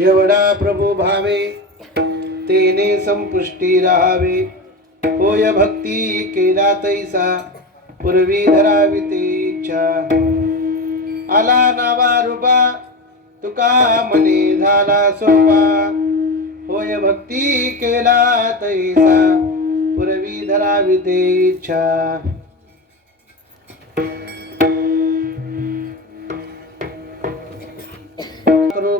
एवढा प्रभू भावे तेने संपुष्टी राहावे, होय भक्ती केला तैसा पूर्वी धरावी ते इच्छा। आला नावा रूपा तुका मने झाला सोपा, होय भक्ती केला तैसा पूर्वी धरावी ते इच्छा।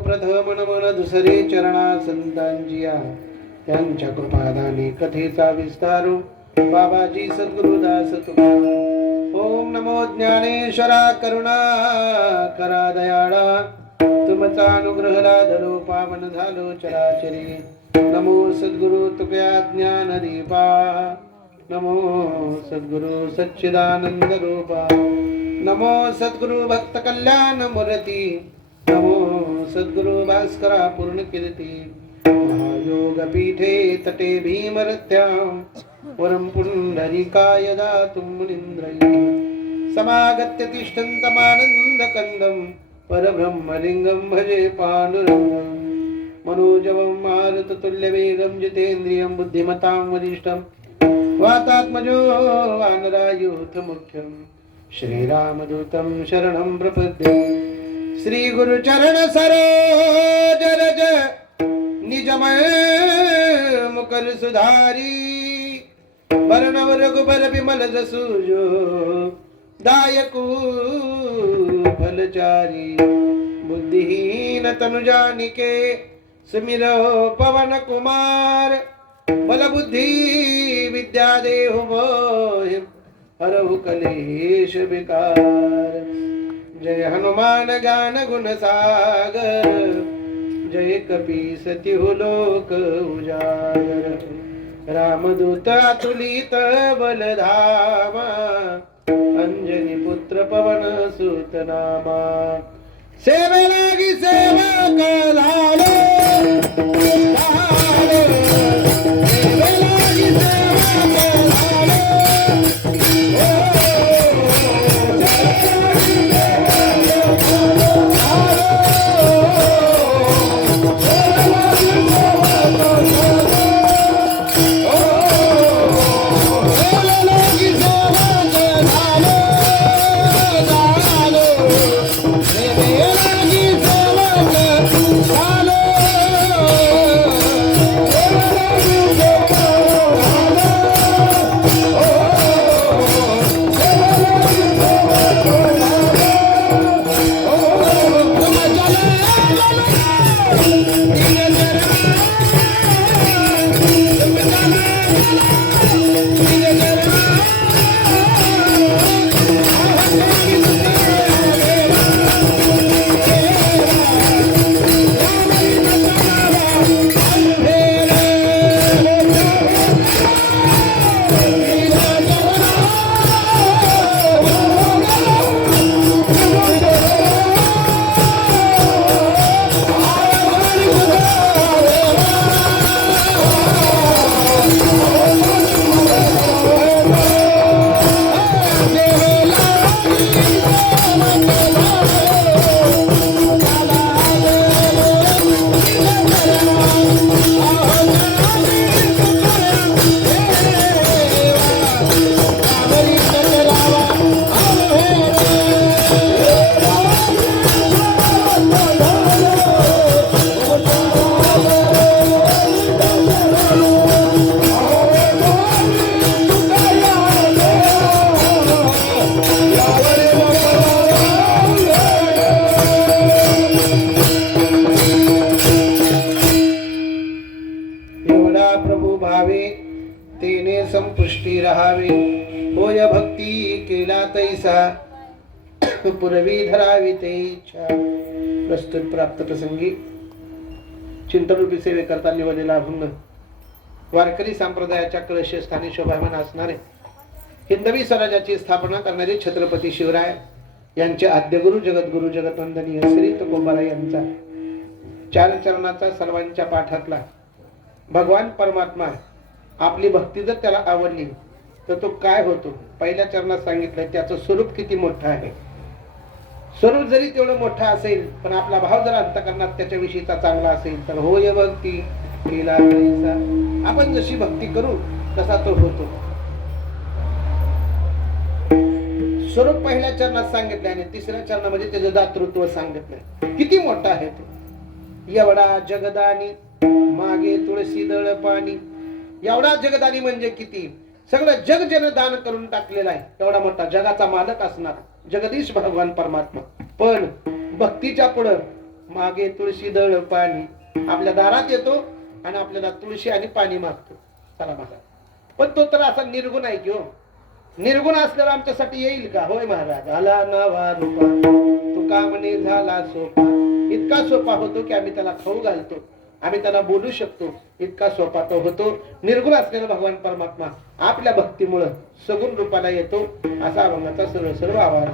प्रथम नमन दुसरे चरणा संतांजिया, त्यांच्या कृपादाने कथेचा विस्तारू बाबाजी सद्गुरुदास तुकाराम। ओम नमो ज्ञानेश्वरा करुणा करा दयाळा, तुमचा अनुग्रह लादलो पावन झालो चराचरी। नमो सद्गुरु तुकया ज्ञान दीपा, नमो सद्गुरु सच्चिदानंद रूपा, नमो सद्गुरु भक्त कल्याण मूर्ती, नमो सद्गुरु भास्करा पूर्ण कीर्ती। महायोग पीठे तटे भीमरत्यां, वरं पुंडरीकाय दातुं मुनीन्द्रैः। समागत्य तिष्ठन्तमानन्दकन्दं, परब्रह्मलिङ्गं भजे पाण्डुरङ्गं। मनोजवं मारुततुल्यवेगं, जितेन्द्रियं बुद्धिमतां वरिष्ठं, वातात्मजो वानरायूथमुख्यं, श्रीरामदूतं शरणं प्रपद्ये। श्री गुरु चरण सरोज रज निजमय मुकर सुधारी, वर्ण रघुबर विमल जसुजो दायकु फलचारी। बुद्धिहीन तनु जानिके सुमिरो पवन कुमार, बल बुद्धि विद्या देहु मोहि हरहु कलेश विकार। जय हनुमान ज्ञान गुण सागर, जय कपीस तिहु लोक उजागर। रामदूत अतुलित बलधामा, अंजनी पुत्र पवन सुत नामा। सेवे लागी सेवा कलालो, सेवे लागी सेवा कलालो। Oh संपुष्टी राहावे होय भक्ती केला तैसा पुरवी धरावी ते इच्छा. प्रस्तुत प्राप्त प्रसंगी चिंतनरूपी सेवेकरता निवडलेला अभंग वारकरी संप्रदायाच्या कलशस्थानी शोभायमान असणारे हिंदवी स्वराज्याची स्थापना करणारे छत्रपती शिवराय यांचे आद्यगुरु जगद्गुरु जगतवंदनीय श्री तुकोबाराय यांचा चार चरणाचा सर्वांच्या पाठातला भगवान परमात्मा आपली भक्ती जर त्याला आवडली तर तो काय होतो. पहिल्या चरणात सांगितलंय त्याचं स्वरूप किती मोठं आहे. स्वरूप जरी तेवढं मोठं असेल पण आपला भाव जर अंतकरणात त्याच्याविषयीचा चांगला असेल तर होय भक्ती केला तैसा. आपण जशी भक्ती करू तसा तो होतो. स्वरूप पहिल्या चरणात सांगितले आणि तिसऱ्या चरणामध्ये त्याचं दातृत्व सांगितलंय. किती मोठा आहे तो. एवढा जगदानी मागे तुळशी दळ पाणी. एवढा जगदानी म्हणजे किती. सगळं जग जन दान करून टाकलेला आहे. एवढा मोठा जगाचा मालक असणार जगदीश भगवान परमात्मा. पण भक्तीच्या पुढं मागे तुळशी दळ पाणी. आपल्या दारात येतो आणि आपल्याला तुळशी आणि पाणी मागतो. चला माझा. पण तो तर असा निर्गुण आहे की हो. निर्गुण असल्यावर आमच्यासाठी येईल का. होय महाराज. आला नवा रूपा तुका म्हणे झाला सोपा. इतका सोपा होतो की आम्ही त्याला खाऊ घालतो. आम्ही त्याला बोलू शकतो. इतका सोपा तो होतो. निर्गुण असलेला भगवान परमात्मा आपल्या भक्तीमुळे सगुण रूपाला येतो. असा अभंगाचा सर्व सर्व आवाज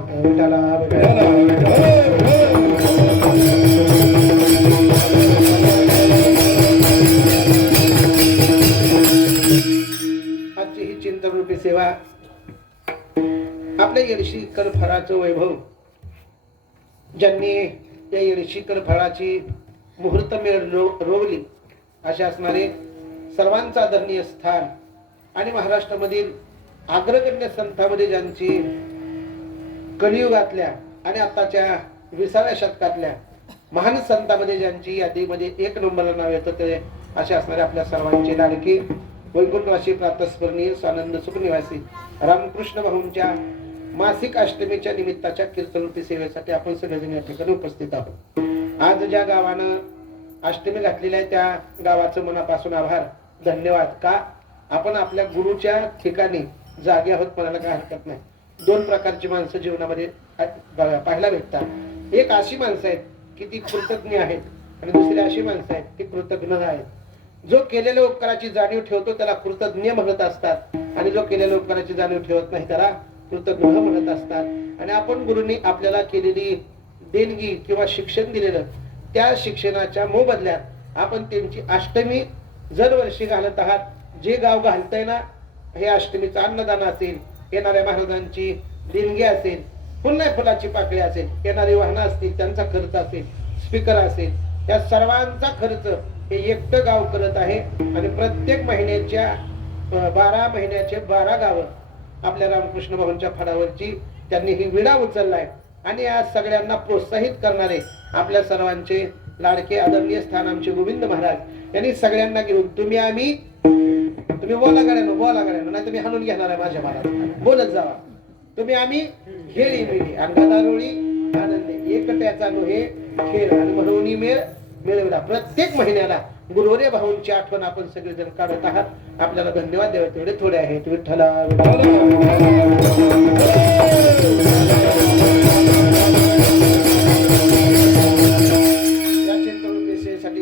आजची ही चिंतनरूपी सेवा आपल्या येडशीकर फळाचं वैभव ज्यांनी या येडशीकर फळाची मुहूर्त मेळ रोवली असे असणारे सर्वांचा आदरणीय स्थान आणि महाराष्ट्रामधील अग्रगण्य संतांमध्ये ज्यांची कलियुगातल्या आणि आताच्या 20व्या शतकातल्या महान संतांमध्ये ज्यांची यादीमध्ये एक नंबरला नाव येतं ते असे असणारे आपल्या सर्वांचे लाडके वैकुंठवासी प्रातस्मरणीय स्वानंद सुख निवासी रामकृष्ण भाऊंच्या मासिक अष्टमीच्या निमित्ताच्या कीर्तनरूपी सेवेसाठी आपण सगळेजण या ठिकाणी उपस्थित आहोत. आज ज्या गावानं अष्टमी घातलेली आहे त्या गावाचं मनापासून आभार धन्यवाद. का आपण आपल्या गुरुच्या ठिकाणी जागे आहोत म्हणायला काय हरकत नाही. दोन प्रकारची माणसं जीवनामध्ये पाहायला भेटतात. एक अशी माणसं आहेत की ती कृतज्ञ आहेत आणि दुसरी अशी माणसं आहेत ती कृतज्ञ आहेत. जो केलेल्या उपकाराची जाणीव ठेवतो त्याला कृतज्ञ म्हणत असतात आणि जो केलेल्या उपकाराची जाणीव ठेवत नाही त्याला कृतज्ञ म्हणत असतात. आणि आपण गुरुंनी आपल्याला केलेली देणगी किंवा शिक्षण दिलेलं त्या शिक्षणाच्या मोबदल्यात आपण त्यांची अष्टमी दरवर्षी घालत आहात. जे गाव घालतंय ना हे अष्टमीचं अन्नदान असेल, येणाऱ्या महाराजांची देणगी असेल, पुन्हा फुलाची पाकळी असेल, येणारी वाहनं असतील त्यांचा खर्च असेल, स्पीकर असेल, या सर्वांचा खर्च हे एकटं गाव करत आहे. आणि प्रत्येक महिन्याच्या 12 महिन्याचे 12 गावं आपल्या रामकृष्ण भाऊंच्या फळावरची त्यांनी ही विडा उचललाय. आणि या सगळ्यांना प्रोत्साहित करणारे आपल्या सर्वांचे लाडके आदरणीय स्थान आमचे गोविंद महाराज यांनी सगळ्यांना घेऊन तुम्ही बोला गाड्यानो नाही तुम्ही हाणून घेणार आहे माझ्या महाराज. बोलत जावा. तुम्ही आम्ही खेळी मिळी अंगादारोळी आनंद एकट्याचा नोहे खेळ आणि म्हणून मेळ मिळविला. प्रत्येक महिन्याला गुरुवर्य भाऊंची आठवण आपण सगळेजण काढत आहात. आपल्याला धन्यवाद द्यावे तेवढे थोडे आहेत. विठ्ठला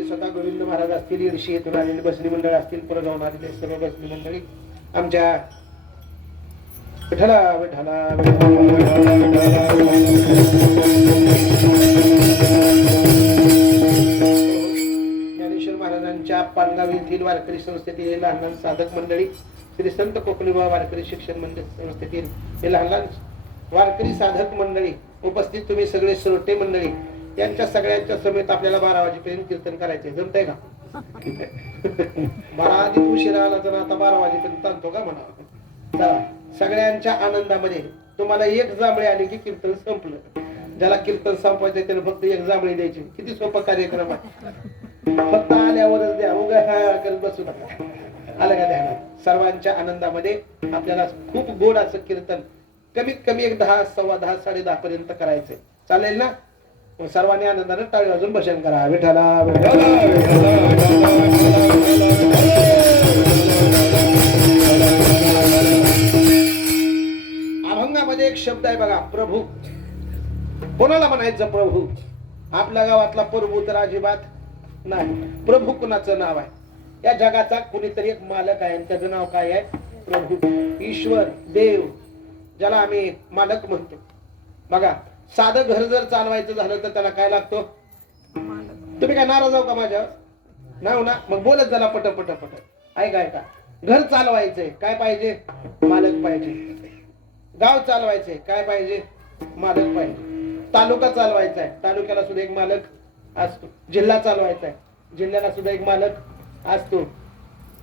स्वतः गोविंद महाराज असतील, ईर्षी येथून आलेली बसणी मंडळ असतील, परगावून आलेले सर्व बसणी मंडळी आमच्या विठ्ठला विठ्ठला ज्ञानेश्वर महाराजांच्या पालगाव येथील वारकरी संस्थेतील लहान लहान साधक मंडळी, श्री संत कोकणीबा वारकरी शिक्षण मंदिर संस्थेतील हे लहान लहान वारकरी साधक मंडळी उपस्थित, तुम्ही सगळे श्रोते मंडळी, यांच्या सगळ्यांच्या समेत आपल्याला 12 वाजेपर्यंत कीर्तन करायचे. जमतंय का? 12 आधी उशिरा आला तर आता 12 वाजेपर्यंत चालतो का म्हणा. चला, सगळ्यांच्या आनंदामध्ये तुम्हाला एक जांभळी आली की कीर्तन संपलं. ज्याला कीर्तन संपवायचं त्याला फक्त एक जांभळी द्यायची. किती सोपा कार्यक्रम आहे. फक्त आल्यावरच द्या, उगा करत बसू नका. आलं का ध्यानात? सर्वांच्या आनंदामध्ये आपल्याला खूप गोड असं कीर्तन कमीत कमी एक 10, 10:15, 10:30 पर्यंत करायचंय. चालेल ना? सर्वांनी आनंदाने टाळी वाजून भजन करा. विठ्ठला अभंगामध्ये एक शब्द आहे बघा, प्रभू. कोणाला म्हणायचं प्रभू? आपल्या गावातला प्रभू तर अजिबात नाही. प्रभू कुणाचं नाव आहे? या जगाचा कुणीतरी एक मालक आहे, त्याचं नाव काय आहे? प्रभू, ईश्वर, देव, ज्याला आम्ही मालक म्हणतो. बघा, साधं घर जर चालवायचं झालं तर त्याला काय लागतो? तुम्ही काय नाराज आहो का माझ्यावर? नाही ना? मग बोलत झाला पट पट पट. ऐका ऐका, घर चालवायचंय काय पाहिजे? मालक पाहिजे. गाव चालवायचंय काय पाहिजे? मालक पाहिजे. तालुका चालवायचा आहे, तालुक्याला सुद्धा एक मालक असतो. जिल्हा चालवायचा आहे, जिल्ह्याला सुद्धा एक मालक असतो.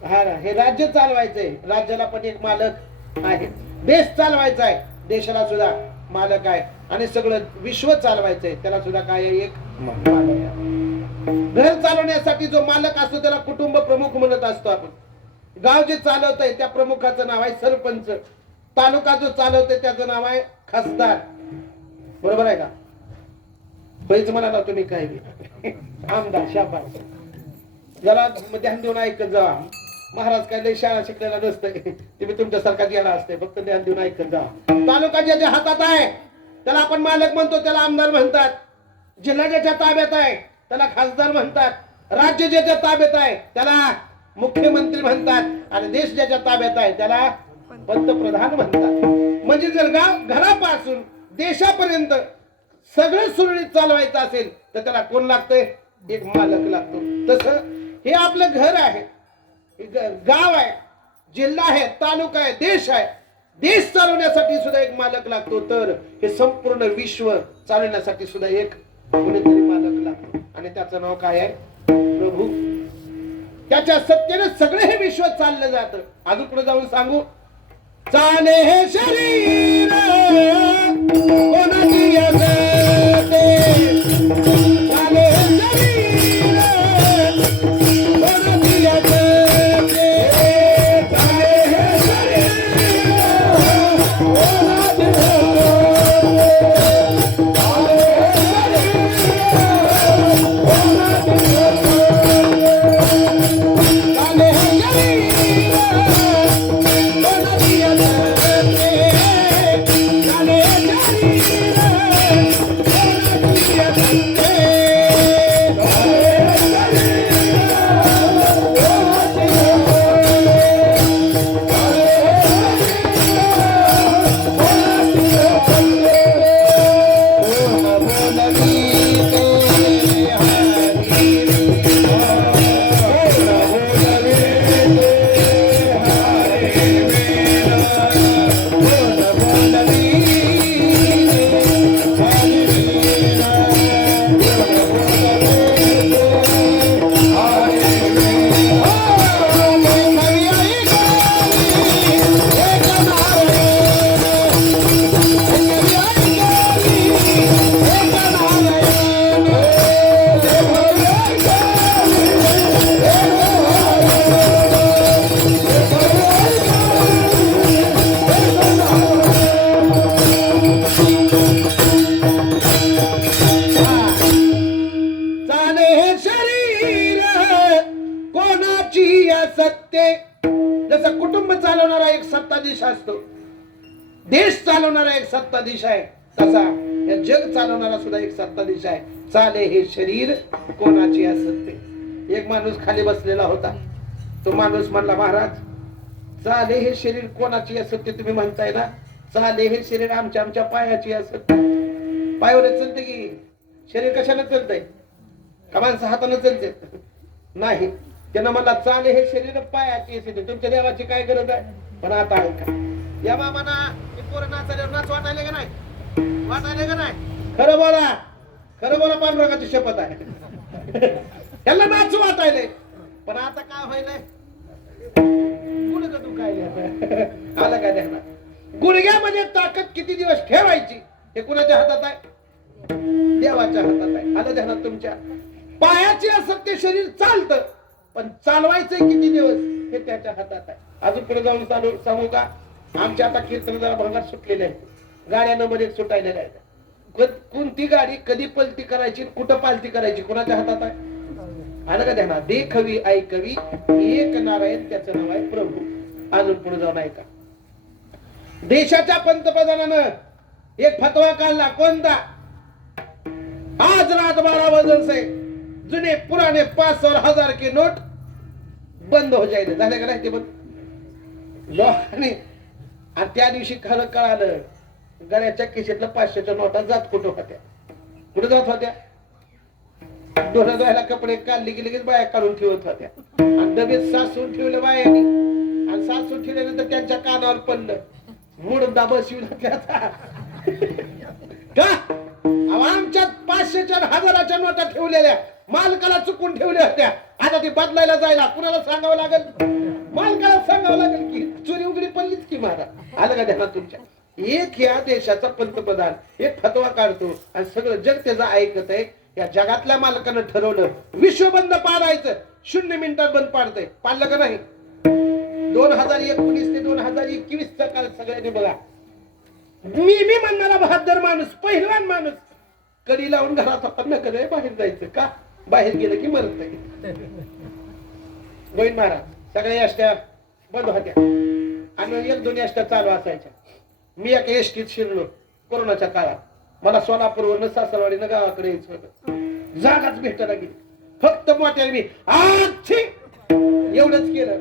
हा, हे राज्य चालवायचंय, राज्याला पण एक मालक आहे. देश चालवायचा आहे, देशाला सुद्धा मालक आहे. आणि सगळं विश्व चालवायचंय, त्याला सुद्धा काय आहे? एक मालक आहे. घर चालवण्यासाठी जो मालक असतो त्याला कुटुंब प्रमुख म्हणत असतो आपण. गाव जे चालवतंय त्या प्रमुखाचं नाव आहे सरपंच. तालुका जो चालवतोय त्याचं नाव आहे खासदार. बरोबर आहे का? पैच म्हणाला तुम्ही काय? आमदार. शाबास. जरा ध्यान देऊन ऐकत जा. महाराज काय लय शाळा शिकलेला नसतंय, तुम्ही तुमच्यासारखा गेला असते. फक्त ध्यान देऊन ऐकत जा. तालुका ज्याच्या हातात आहे त्याला आपण मालक म्हणतो, त्याला आमदार म्हणतात. जिल्हा ज्याच्या ताब्यात आहे त्याला खासदार म्हणतात. राज्य ज्याच्या ताब्यात आहे त्याला मुख्यमंत्री म्हणतात. आणि देश ज्याच्या ताब्यात आहे त्याला पंतप्रधान म्हणतात. म्हणजे जर गाव घरापासून देशापर्यंत सगळं सुरळीत चालवायचं असेल तर त्याला कोण लागतंय? एक मालक लागतो. तसं हे आपलं घर आहे, गाव आहे, जिल्हा आहे, तालुका आहे, देश आहे. देश चालवण्यासाठी सुद्धा एक मालक लागतो, तर हे संपूर्ण विश्व चालवण्यासाठी सुद्धा एक कोणीतरी मालक लागतो. आणि त्याचं नाव काय आहे? प्रभू. त्याच्या सत्तेने सगळे हे विश्व चाललं जातं. अजून पुढे जाऊन सांगू, चाले हे शरीर कोणाची असते, चाले हे शरीर कोणाची असते, चाले हे शरीर कोणाची कोणाची या सत्ते. जसं कुटुंब चालवणारा एक सत्ताधीश असतो, देश चालवणारा एक सत्ताधीश आहे, तसा या जग चालवणारा सुद्धा एक सत्ताधीश आहे. चाले हे शरीर कोणाची या सत्ते. एक माणूस खाली बसलेला होता. तो माणूस म्हणला, महाराज चाले हे शरीर कोणाची या सत्ते तुम्ही म्हणताय ना, चाले हे शरीर आमच्या आमच्या पायाची या सत्ते. पायावर चलते की शरीर कशाने चलतंय? का माणसं हाताने चलते? नाही. त्यांना मला चाले हे शरीर पायाची सत्ते. तुमच्या देवाची काय गरज आहे? पण आता ऐका, या मामाना पोरं नाचायला नाच वाटायले का नाही? वाटायले का नाही? खरं बोला, खरं बोला, पांडुरंगाची शपथ आहे. त्याला नाच वाटायले. पण आता काय व्हायलंय? गुडघं दुखायले. आलं काय द्या? गुडघ्यामध्ये ताकद किती दिवस ठेवायची हे कुणाच्या हातात आहे? देवाच्या हातात आहे. आलं ध्यानात तुमच्या? पायाचे असत्य शरीर चालतं, पण चालवायचंय किती दिवस हे त्याच्या हातात आहे. अजून पुढे जाऊन सांगू का? आमच्या आता कीर्तन जरा भागात सुटलेले आहेत, गाड्यांना मध्ये सुटायलेल्या आहेत. कोणती गाडी कधी पलटी करायची, कुठं पालती करायची कुणाच्या हातात आहे? आलं का ध्यानात? देखवी ऐकवी एक नारायण, त्याचं नाव आहे प्रभू. अजून पुढे जाऊन ऐका. देशाच्या पंतप्रधानानं एक फतवा काढला. कोणता? आज रात 12 बजे से जुने पुराने 500 और 1000 के नोट बंद हो जायले. झाले का नाही ते बंद? लोकांनी आणि त्या दिवशी खरं कळालं, गळ्याच्या खिशातल्या 500च्या नोटा जात कुठं होत्या? कुठे जात होत्या? डोळा धुवायला कपडे काढले की लगेच बाया काढून ठेवत होत्या. आणि डबेत सासून ठेवले बायांनी, आणि सासून ठेवल्यानंतर त्यांच्या कानावर पडलं. मुडदा बसविला त्याचा का? आमच्यात 500च्या 1000च्या नोटा ठेवलेल्या मालकाला चुकून ठेवल्या होत्या. आता ती बदलायला जायला कुणाला सांगावं लागेल? मालकाला सांगावं लागेल की चोरी उघडी पडलीच की महाराज. आलं का ध्यानात तुमच्या? एक या देशाचा पंतप्रधान एक फतवा काढतो आणि सगळं जग त्याचा ऐकत आहे. या जगातल्या मालकानं ठरवलं विश्व बंद पाडायचं, 0 मिनिटात बंद पाडतंय. पाडलं का नाही? 2019 ते 2021 चा काळ सगळ्यांनी बघा. मी म्हणणारा बहादर माणूस, पहिलवान माणूस, कडी लावून घरात आपण करे बाहेर जायचं का? बाहेर गेलं की मरत. गोविंद महाराज सगळ्या एसट्या बंद होत्या आणि 1-2 एसट्या चालू असायच्या. मी एका एसटीत शिरलो कोरोनाच्या काळात. मला सोलापूरवरनं सासरवाडीनं गावाकडे यायचं होतं. जागाच भेटायला गेली. फक्त मोठ्या मी आजची एवढंच केलं.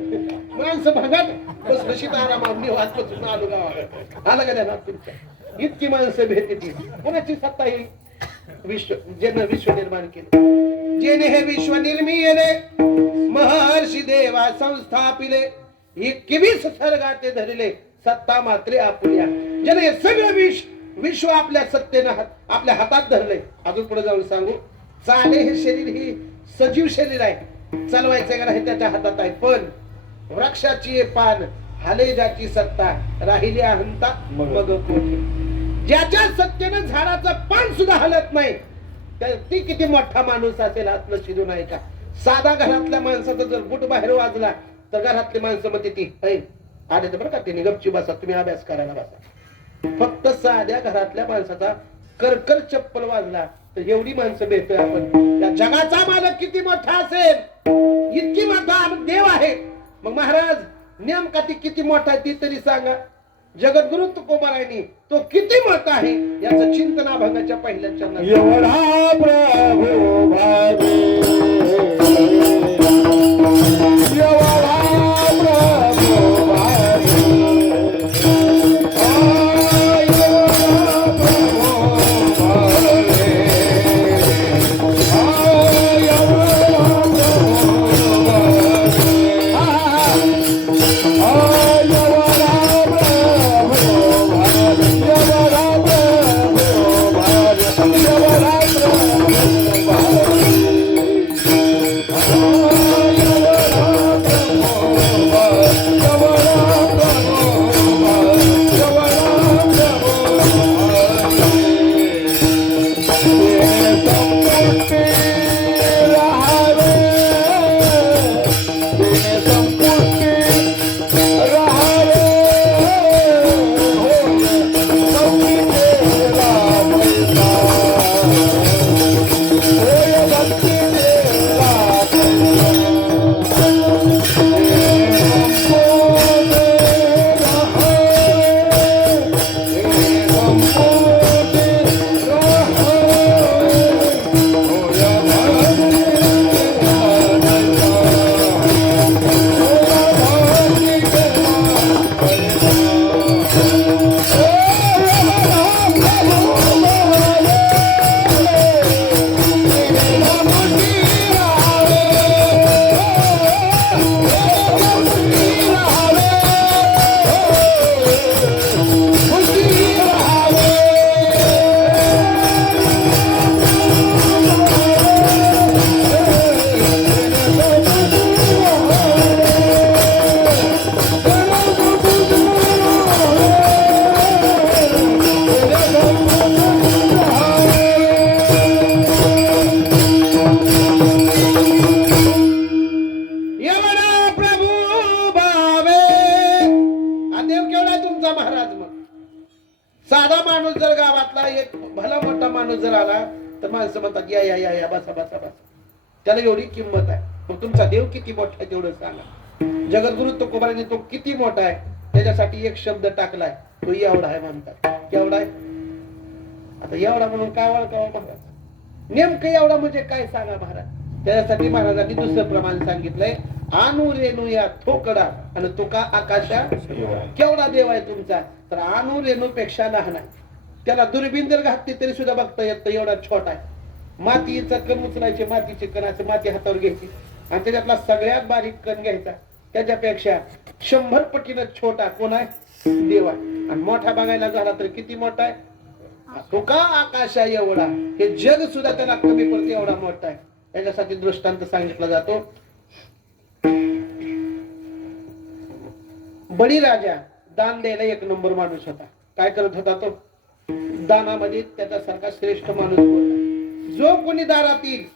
माणसं भागात बसलं सीताराम मी वाचपासून आलो गावाकडे. आलं का ध्यानात तुमच्या? इतकी माणसं भेटली. कोणाची सत्ता ही? विश्व, ज्यानं विश्व निर्माण केलं, जेने हे विश्व निर्मिले, महर्षी देवा संस्थापिले, 21 सर्गाते धरले, सत्ता मात्रे आपुल्या. ज्याने सगळं विश्व आपल्या सत्तेनं आपल्या हातात धरले. अजून पुढे जाऊन सांगू, चाले हे शरीर ही सजीव शरीर आहे, चालवायचं का नाही त्याच्या हातात आहे. पण वृक्षाची पान हाले ज्याची सत्ता, राहिली अहंता मग कोठी. ज्याच्या सत्तेनं झाडाचं पान सुद्धा हलत नाही, ती किती मोठा माणूस असेल आतलं शिजून आहे का? साधा घरातल्या माणसाचा जर बुट बाहेर वाजला तर घरातली माणसं म्हणते ती आले तर बरं का, ते गपची बसा, तुम्ही अभ्यास करायला बसा. फक्त साध्या घरातल्या माणसाचा करकर चप्पल वाजला तर एवढी माणसं भेटतोय आपण. या जगाचा मालक किती मोठा असेल, इतकी मोठा देव आहे. मग महाराज नेमका ती किती मोठा आहे ती तरी सांगा. जगद्गुरु तुकोबारायांनी तो किती मोठा आहे याचं चिंतन अभंगाच्या पहिल्या चरणात. एवढा प्रभू भावे, एवढा प्रभू भावे, माणसं म्हणतात या या या या बसा बसा बसा. त्याला एवढी किंमत आहे. मग तुमचा देव किती मोठा आहे तेवढं सांगा. जगद्गुरु तुकोबारांनी तो किती मोठा आहे त्याच्यासाठी एक शब्द टाकलाय, तो एवढा आहे म्हणतात. केवढा आहे? आता एवढा म्हणून काय ओळखावं महाराज? नेमकं एवढा म्हणजे काय सांगा महाराज? त्याच्यासाठी महाराजांनी दुसरं प्रमाण सांगितलंय, आणू रेणू या थोकडा आणि तुका आकाशा. केवढा देव आहे तुमचा? तर आणू रेणू पेक्षा लहान आहे. त्याला दुर्बीन जर घातली तरी सुद्धा बघता येत, एवढा छोटा आहे. मातीचा कण उचलायचे, मातीचे कण असे माती हातावर घ्यायची आणि त्याच्यातला सगळ्यात बारीक कण घ्यायचा, त्याच्यापेक्षा 100 पटीनं छोटा कोण आहे? देव आहे. आणि मोठा बघायला झाला तर किती मोठा आहे? तुका आकाशा एवढा. हे जग सुद्धा त्याला कमी पडते, एवढा मोठा आहे. याच्यासाठी दृष्टांत सांगितला जातो. बळीराजा दान द्यायला एक नंबर माणूस होता. काय करत होता तो? दानामध्ये त्याच्यासारखा श्रेष्ठ माणूस होता. जो कोणी दारात येईल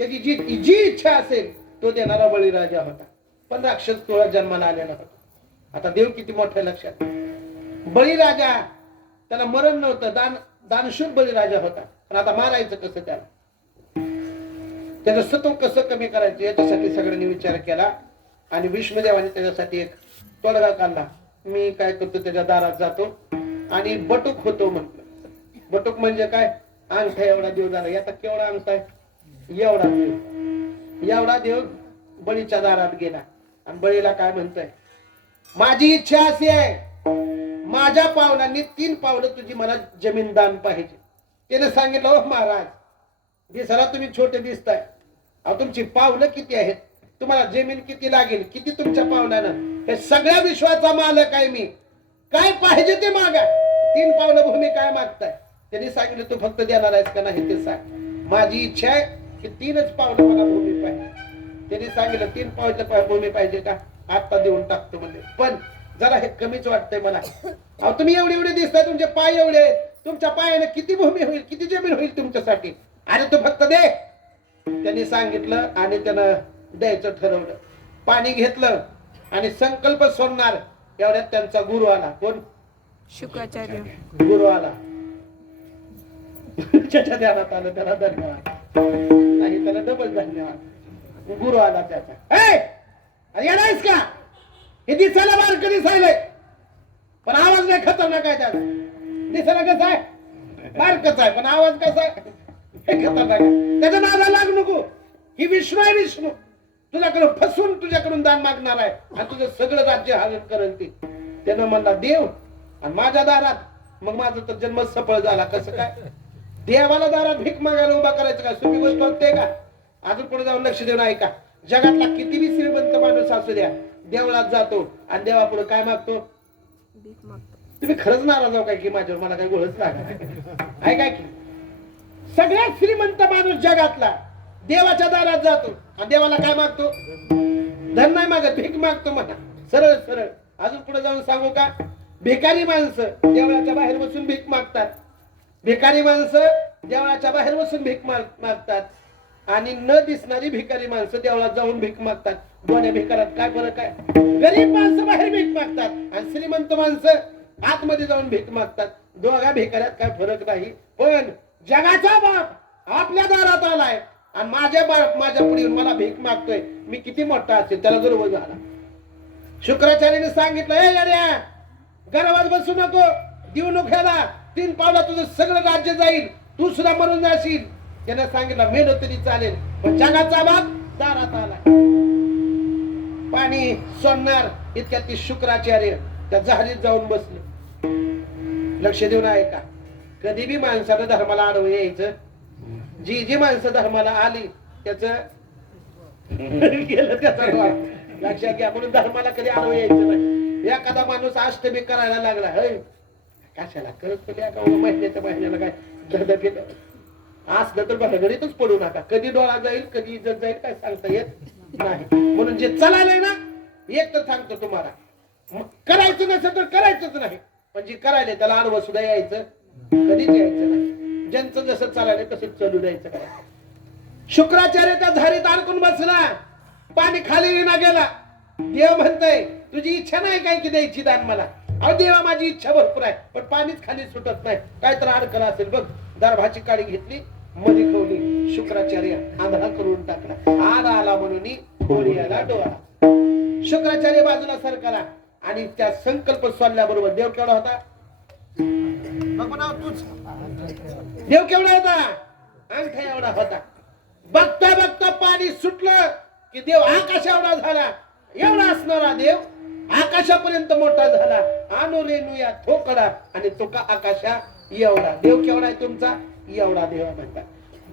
त्याची जी इच्छा असेल तो देणारा बळीराजा होता. पण राक्षस तोळा जन्माला आलेला होता. आता देव किती मोठ्या लक्षात. बळीराजा त्याला मरण नव्हतं, दानशूर बळीराजा होता. पण आता मारायचं कसं त्याला? त्याचं सत्व कसं कमी करायचं याच्यासाठी सगळ्यांनी विचार केला. आणि विष्णुदेवाने त्याच्यासाठी एक तोडगा काढला. मी काय करतो, त्याच्या दारात जातो आणि बटूक होतो म्हटलं. बटूक म्हणजे काय? अंगठा एवढा देव झाला. याचा केवढा अंगठा आहे? एवढा देव. एवढा देव बळीच्या दारात गेला आणि बळीला काय म्हणतोय? माझी इच्छा अशी आहे, माझ्या पावलांनी 3 पावलं तुझी मला जमीन दान पाहिजे. त्याने सांगितलं, हो महाराज, दिसायला तुम्ही छोटे दिसताय, अहो तुमची पावलं किती आहेत? तुम्हाला जमीन किती लागेल? किती तुमच्या पावलानं? हे सगळ्या विश्वाचा मालक आहे मी. काय पाहिजे ते मागा. 3 पावलं भूमी काय मागताय? त्यांनी सांगितलं, तू फक्त देणार आहेस का नाही ते सांग. माझी इच्छा आहे की 3च पावलं मला भूमी पाहिजे. त्यांनी सांगितलं, 3 पावलं भूमी पाहिजे का? आता देऊन टाकतो म्हणजे. पण जरा हे कमीच वाटतंय मला. अहो तुम्ही एवढे एवढे दिसताय, तुमचे पाय एवढे आहेत, तुमच्या पायाने किती भूमी होईल, किती जमीन होईल तुमच्यासाठी? अरे तू फक्त दे. त्यांनी सांगितलं आणि त्यानं द्यायचं ठरवलं. पाणी घेतलं आणि संकल्प सोडणार एवढ्यात त्यांचा गुरु आला. कोण? शुक्राचार्य. गुरु आला. त्याच्या ध्यानात आलं, त्याला धन्यवाद नाही, त्याला डबल धन्यवाद. गुरु आला त्याचा. येणारच का? हे दिसायला बारक दिसायलंय पण आवाज नाही खतरनाक आहे त्याचा. दिसायला कसा आहे? बारकच आहे पण आवाज कसा आहे? हे खतरनाक आहे. त्याच्या नादाला लागू नको. ही विष्णू आहे, विष्णू तुझ्याकडून फसवून तुझ्याकडून दान मागणार आहे आणि तुझं सगळं राज्य हालत करेल ती. त्यानं म्हणला देव आणि माझ्या दारात. मग माझा तर जन्म सफळ झाला. कसं काय? देवाला दारात भीक मागायला उभा करायचं का? सोपी गोष्ट होते का? अजून पुढे जाऊन लक्ष देऊन ऐका. जगातला किती बी श्रीमंत माणूस असू द्या, देवळात जातो आणि देवापुढे काय मागतो? भीक मागतो. तुम्ही खरंच नाराज आहो काय की माझ्यावर? मला काही गोळच लागला ऐका की. सगळ्यात श्रीमंत माणूस जगातला देवाच्या दारात जातो आणि देवाला काय मागतो? धन नाही मागत, भीक मागतो म्हणा. सरळ सरळ. अजून पुढे जाऊन सांगू का? भिकारी माणसं देवळाच्या बाहेर बसून भीक मागतात. भिकारी माणसं देवळाच्या बाहेर बसून भीक मागतात आणि न दिसणारी भिकारी माणसं देवळात जाऊन भीक मागतात. दोन्ही भिकारात काय फरक आहे? गरीब माणसं बाहेर भीक मागतात आणि श्रीमंत माणसं आतमध्ये जाऊन भीक मागतात. दोघा भिकाऱ्यात काय फरक नाही. पण जगाचा बाप आपल्या दारात आलाय आणि माझ्या पुढे मला भीक मागतोय. मी किती मोठा असेल? त्याला गर्व झाला. शुक्राचार्याने सांगितलं, ए गड्या, गर्वात बसू नको, देऊ नको ह्याला. 3 पावला तुझं सगळं राज्य जाईल, तू सुद्धा मरून जाशील. त्याने सांगितलं, मेलं तरी चालेल पण जगाचा बाप दारात आला. पाणी सोडणार इतक्यात ती शुक्राचार्य त्या जहाजीत जाऊन बसले. लक्ष देऊन ऐका. कधी बी माणसानं धर्माला आडवं यायचं. जी माणसं धर्माला आली त्याच गेलं त्याचा लक्षात घ्या. म्हणून धर्माला कधी आडवं यायचं नाही. एखादा माणूस अष्टमी करायला लागला, कशाला करत महिन्याला काय धडधड असलं तर भानगडीतच पडू नका. कधी डोळा जाईल, कधी इज्जत जाईल, काय सांगता येत नाही. म्हणून जे चालायलंय ना, एक तर सांगतो तुम्हाला, करायचं नसेल तर करायचंच नाही. पण जे करायला त्याला आडवं सुद्धा यायचं कधीच यायचं नाही. ज्यांचं जसं चालायलंय तसंच चालू द्यायचं. काय? शुक्राचार्य त्या झारीत अडकून बसला. पाणी खाली विना गेला. देव म्हणतय, तुझी इच्छा नाही काय की द्यायची दान मला? अहो देवा, माझी इच्छा भरपूर आहे पण पाणीच खाली सुटत नाही. काय तर अडकला असेल बघ. दरभाची काडी घेतली मध्ये ठेवली. शुक्राचार्य आंधळा करून टाकला. आला म्हणून डोळ्याला डोळा. शुक्राचार्य बाजूला सरकला आणि त्या संकल्प सोडल्याबरोबर देव केवढा होता? तूच देव केवढा होता? अंगठा एवढा होता. बघता बघता पाणी सुटलं की देव आकाश एवढा झाला. एवढा असणारा देव आकाशापर्यंत मोठा झाला. आणू रेणू या ठोकडा आणि तो का आकाशा एवढा. देव केवढा आहे तुमचा? एवढा देव म्हणतात.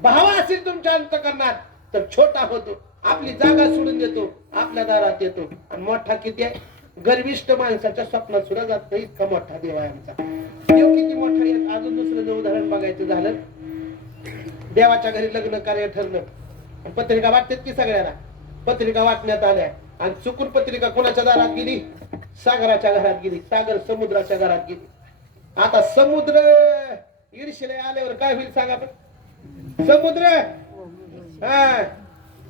भाव असेल तुमच्या अंतकरणात तर छोटा होतो. आपली जागा सोडून देतो, आपल्या दारात येतो. आणि मोठा किती आहे? गर्विष्ठ माणसाच्या स्वप्नात सुद्धा जात नाही, इतका मोठा देव आहे आमचा. देव किती मोठा आहे. अजून दुसरं जर उदाहरण बघायचं झालं, देवाच्या घरी लग्न कार्य ठरलं, पत्रिका वाटतात की सगळ्याला. पत्रिका वाटण्यात आल्या आणि चुकून पत्रिका कोणाच्या दारात गेली? सागराच्या घरात गेली. सागर समुद्राच्या घरात गेली. आता समुद्र ईर्षेला आल्यावर काय होईल सांगा पण? समुद्र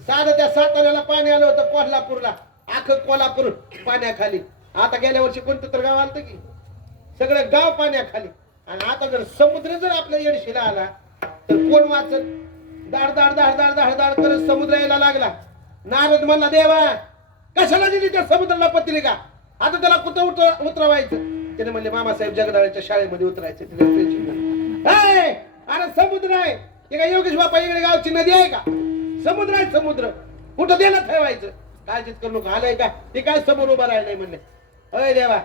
साधं त्या साताऱ्याला पाणी आलं होतं कोल्हापूरला. अख्खं कोल्हापूर पाण्याखाली. आता गेल्या वर्षी कोणतं तर गाव आलं की सगळं गाव पाण्याखाली. आणि आता जर समुद्र जर आपल्या येडशीला आला तर कोण वाचत? दाड दाड दाड दाड दाड दाड करत समुद्र यायला लागला. नारद म्हणला, देवा कशाला दिली त्या समुद्राला पत्रिका? आता त्याला कुठं उतरवायचं? त्याने म्हणले, मामासाहेब जगदाळ्याच्या शाळेमध्ये उतरायचं. अरे समुद्र आहे ते काय योगेश बापा इकडे गावची नदी आहे का? समुद्र आहे समुद्र. कुठं देणं ठेवायचं? काळजीच करू नका. आलंय का ते काय समोर उभं राहिलं नाही म्हणले. अय देवा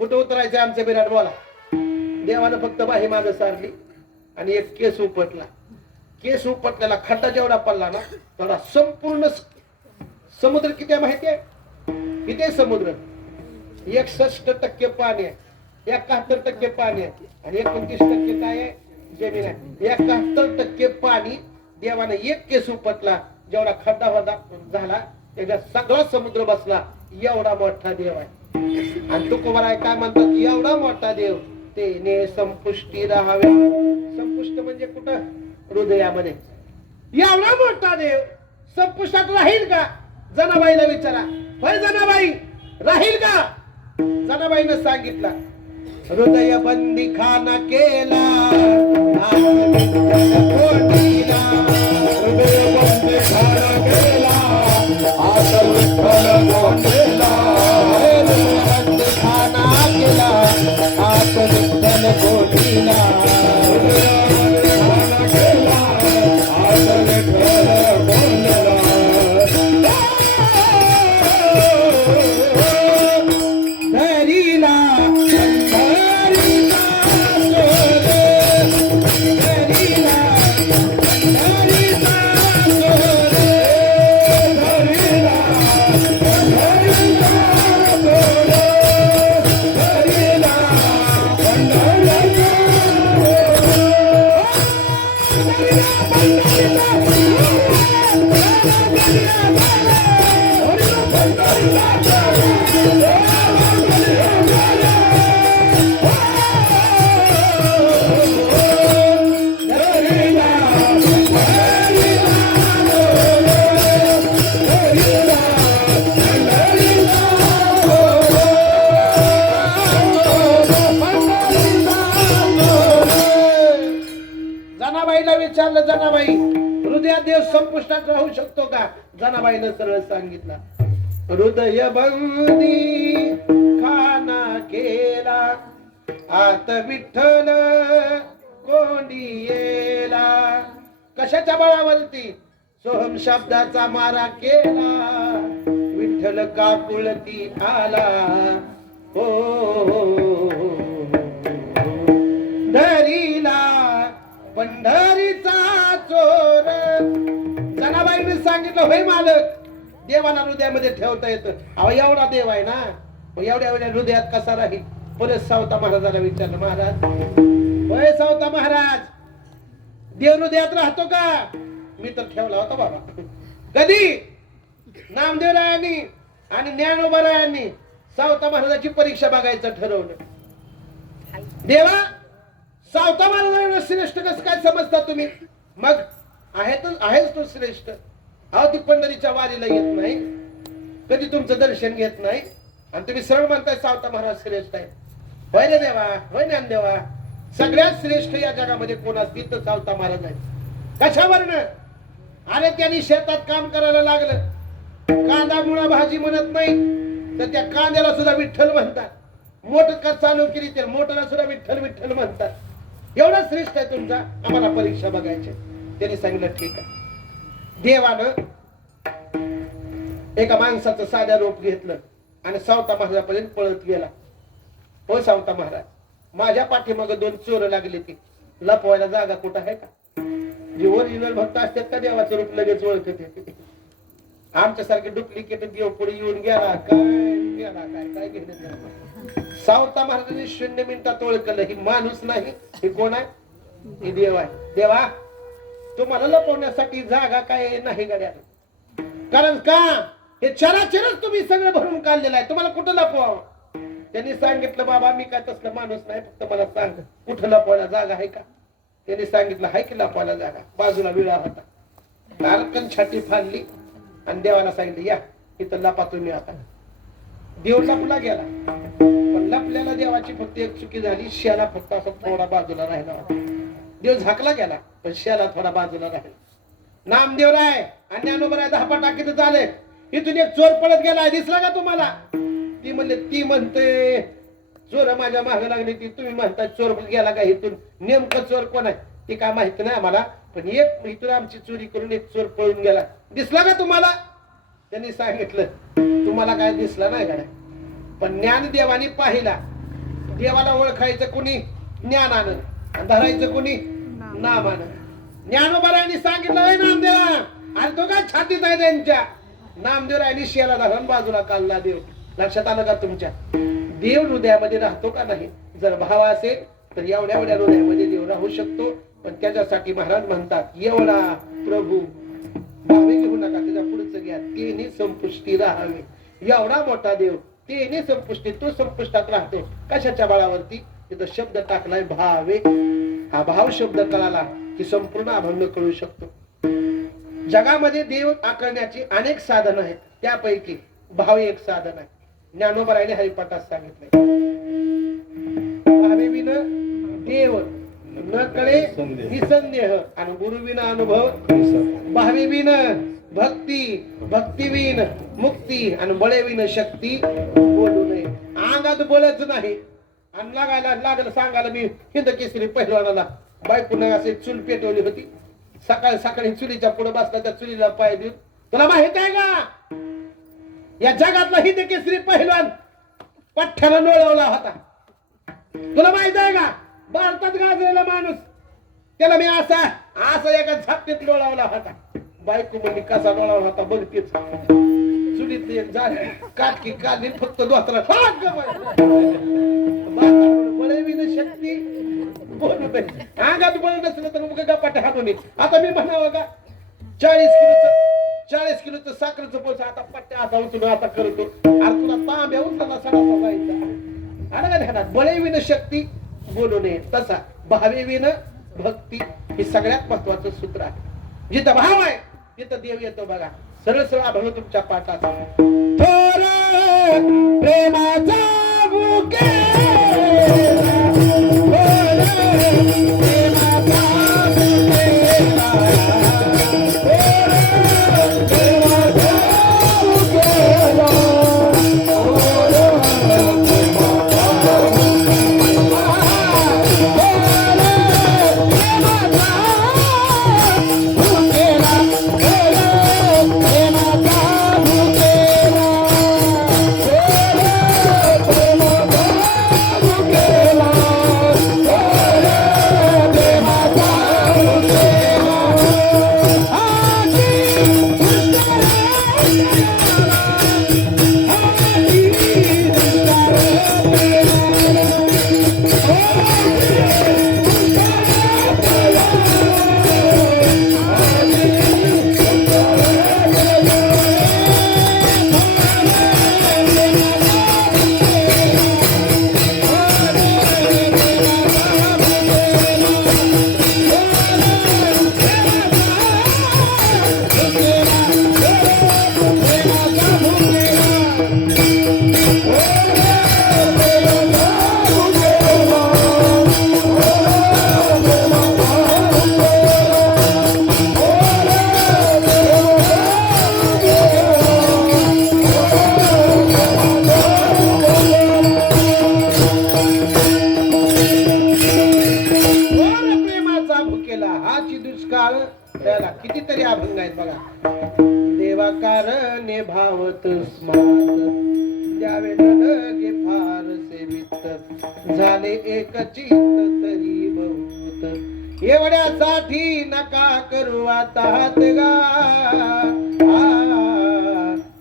कुठं उतरायचं आमचं बिराट बोला. देवानं फक्त बाही मागं सारली आणि एक केस उपटला. केस उपटल्याला खड्डा जेवढा पडला ना तेवढा संपूर्ण समुद्र किती माहिती आहे? किती आहे समुद्र? 61% पाणी आहे, 71% पाणी आहे आणि 29% काय आहे? जमीन आहे. 71% पाणी देवाने एक केस उपटला. जेवढा खड्डा होता झाला त्याच्यात सगळा समुद्र बसला. एवढा मोठा देव आहे. आणि तुकोबाराय काय म्हणतात? एवढा मोठा देव तेने संपुष्टी राहावे. संपुष्ट म्हणजे कुठं? हृदयामध्ये. एवढा मोठा देव संपुष्टात राहील का? जनाबाईला विचारा. होय जनाबाई राहील का? जनाबाईनं सांगितलं, हृदय बंदी खाना केला हृदय बंदी खाना केला खाना केला आत विठ्ठल कोटीला. विचारलं, जनाबाई हृदयात देव संपुष्टात राहू शकतो का? जनाबाईनं सरळ सांगितलं, हृदय बंदी खाना केला आत विठ्ठल कोंडियेला. कशाच्या बळावरती? सोहम शब्दाचा मारा केला विठ्ठल काकुळती आला. हो धरीला पंढरीचा चोर. जनाबाईने सांगितलं, होय मालक देवाला हृदयामध्ये ठेवता येतं. अहो एवढा देव आहे ना, एवढ्या एवढ्या हृदयात कसा राहील? परत सावता महाराजाला विचारलं, महाराज होय सावता महाराज देव हृदयात राहतो का? मी तर ठेवला होता बाबा. कधी? नामदेवरायांनी आणि ज्ञानोबारायांनी सावता महाराजाची परीक्षा बघायचं ठरवलं. देवा सावता महाराजांना श्रेष्ठ कसं काय समजता तुम्ही? मग आहेच तो श्रेष्ठ. अहो ती पंढरीच्या वारीला येत नाही, कधी तुमचं दर्शन घेत नाही आणि तुम्ही सरळ म्हणताय सावता महाराज श्रेष्ठ आहे. होय रे देवा, होय ज्ञानदेवा, सगळ्यात श्रेष्ठ या जगामध्ये कोण असतील तर सावता महाराज आहे. कशावरनं? अरे त्यांनी शेतात काम करायला लागलं, कांदा मुळा भाजी म्हणत नाही तर त्या कांद्याला सुद्धा विठ्ठल म्हणतात. मोटर का चालू केली तर मोटरला सुद्धा विठ्ठल विठ्ठल म्हणतात. एवढा श्रेष्ठ आहे तुमचा, आम्हाला परीक्षा बघायची. त्यांनी सांगितलं ठीक आहे. देवानं एका माणसाचं साध्या रूप घेतलं आणि सावता महाराजापर्यंत पळत गेला. हो सावता महाराज, माझ्या पाठीमागे 2 चोर लागले, ती लपवायला जागा कुठं आहे का? जे ओरिजिनल भक्त असतात का देवाचं रूप लगेच ओळखत येते. आमच्यासारखे डुप्लिकेट देव पुढे येऊन गेला काय घेण्यात. सावता महाराजांनी 0 मिनिटात ओळखलं ही माणूस नाही, हे कोण आहे? हे देव आहे. देवा, तुम्हाला लपवण्यासाठी जागा काय नाही गड्या. कारण का हे चराचरच तुम्ही सगळं भरून काढलेलं आहे, तुम्हाला कुठं लपवावं? त्यांनी सांगितलं बाबा मी काय तसलं माणूस नाही, फक्त मला सांग कुठं लपवायला जागा आहे का? त्यांनी सांगितलं हाय की लपवायला जागा. बाजूला विळा होता, तारकन छाती फाडली आणि देवाला सांगितलं या इथं लपा तुम्ही. आता देव लपला गेला, पण लपल्याला देवाची फक्त एक चुकी झाली, शेला फक्त असं थोडा बाजूला राहिला होता. देव झाकला गेला पण शेला थोडा बाजूला राहिला. नामदेवराय आणि ज्ञानोबराय 10 टाकीत झाले. इथून एक चोर पळत गेला, दिसला का तुम्हाला? ती म्हणले ती म्हणते चोर माझ्या मागे लागली, ती तुम्ही म्हणता चोर गेला का इथून? नेमकं चोर कोण आहे ती काय माहिती नाही आम्हाला, पण एक इथून आमची चोरी करून एक चोर पळून गेला, दिसला का तुम्हाला? त्यांनी सांगितलं तुम्हाला काय दिसला नाही का? पण ज्ञानदेवानी पाहिला. देवाला ओळखायचं कोणी? ज्ञानानं, आणि धरायचं कोणी? नामानं. ज्ञानोबारायांनी सांगितलं नामदेवा, आणि तो काय छातीत आहे त्यांच्या. नामदेवरायांनी शेला धरून बाजूला काढला देव. लक्षात आलं का तुमच्या? देव हृदयामध्ये राहतो का नाही? जर भाव असेल तर एवढ्या एवढ्या हृदयामध्ये देव राहू शकतो. पण त्याच्यासाठी महाराज म्हणतात एवढा प्रभू भावे घेऊ नका, त्याच्या पुढचं घ्या, तेने संपुष्टी राहावे. एवढा मोठा देव, तेने संपुष्टी, तो संपुष्टात राहतो. कशाच्या बळावरती? तिथं शब्द टाकलाय भावे. हा भाव शब्द कळाला की संपूर्ण अभंग कळू शकतो. जगामध्ये देव आकळण्याची अनेक साधन आहेत, त्यापैकी भाव एक साधन आहे. ज्ञानोबरायाने हरिपाठात सांगितलंय भावेविन देव न कळे निसंदेह, आणि गुरुविन अनुभव भावेविन भक्ती, भक्तीविन मुक्ती, आणि बळेविन शक्ती बोलू नये. अंगात बळच नाही आणि लागायला लागलं सांगायला मी हिंद केसरी पहिलवानाला बायकोने असे चूल पेटवली होती. सकाळी सकाळी चुलीच्या पुढे बसला, त्या चुलीला पाय देऊन तुला माहित आहे का या जगातला हिंद केसरी पहिलवान पठ्ठ्याला लोळवला होता? तुला माहित आहे का भारतात गाजलेला माणूस त्याला मी असा एका झापटीत लोळवला होता. बायको म्हणजे कसा लोळवला होता बघतेच. चुलीत एक झाली काटकी काढली फक्त दोस्ताला बळविन शक्ती बोलू नये. अंगात बळ नसलं तर मग गप्पाटे हाणून ये. आता मी म्हणावं का 40 किलोचं साखरेचं पोच आता पट्ट्या असा उचलून आता करतो. अरे तुला तांब्या उचलला सडा जायचा. आलं का ध्यानात? बळविन शक्ती बोलू नये. तसा भावेविन भक्ती हे सगळ्यात महत्वाचं सूत्र आहे. जिथं भाव आहे तिथं देव येतो. बघा सरळ सरळ अभंग तुमच्या पाठात. थोर प्रेमाचा बुके स्मात स्मात द्यावे लगे फार सेवित झाले एक चित्त तरी बहुत एवढ्यासाठी नका करू आता हात गा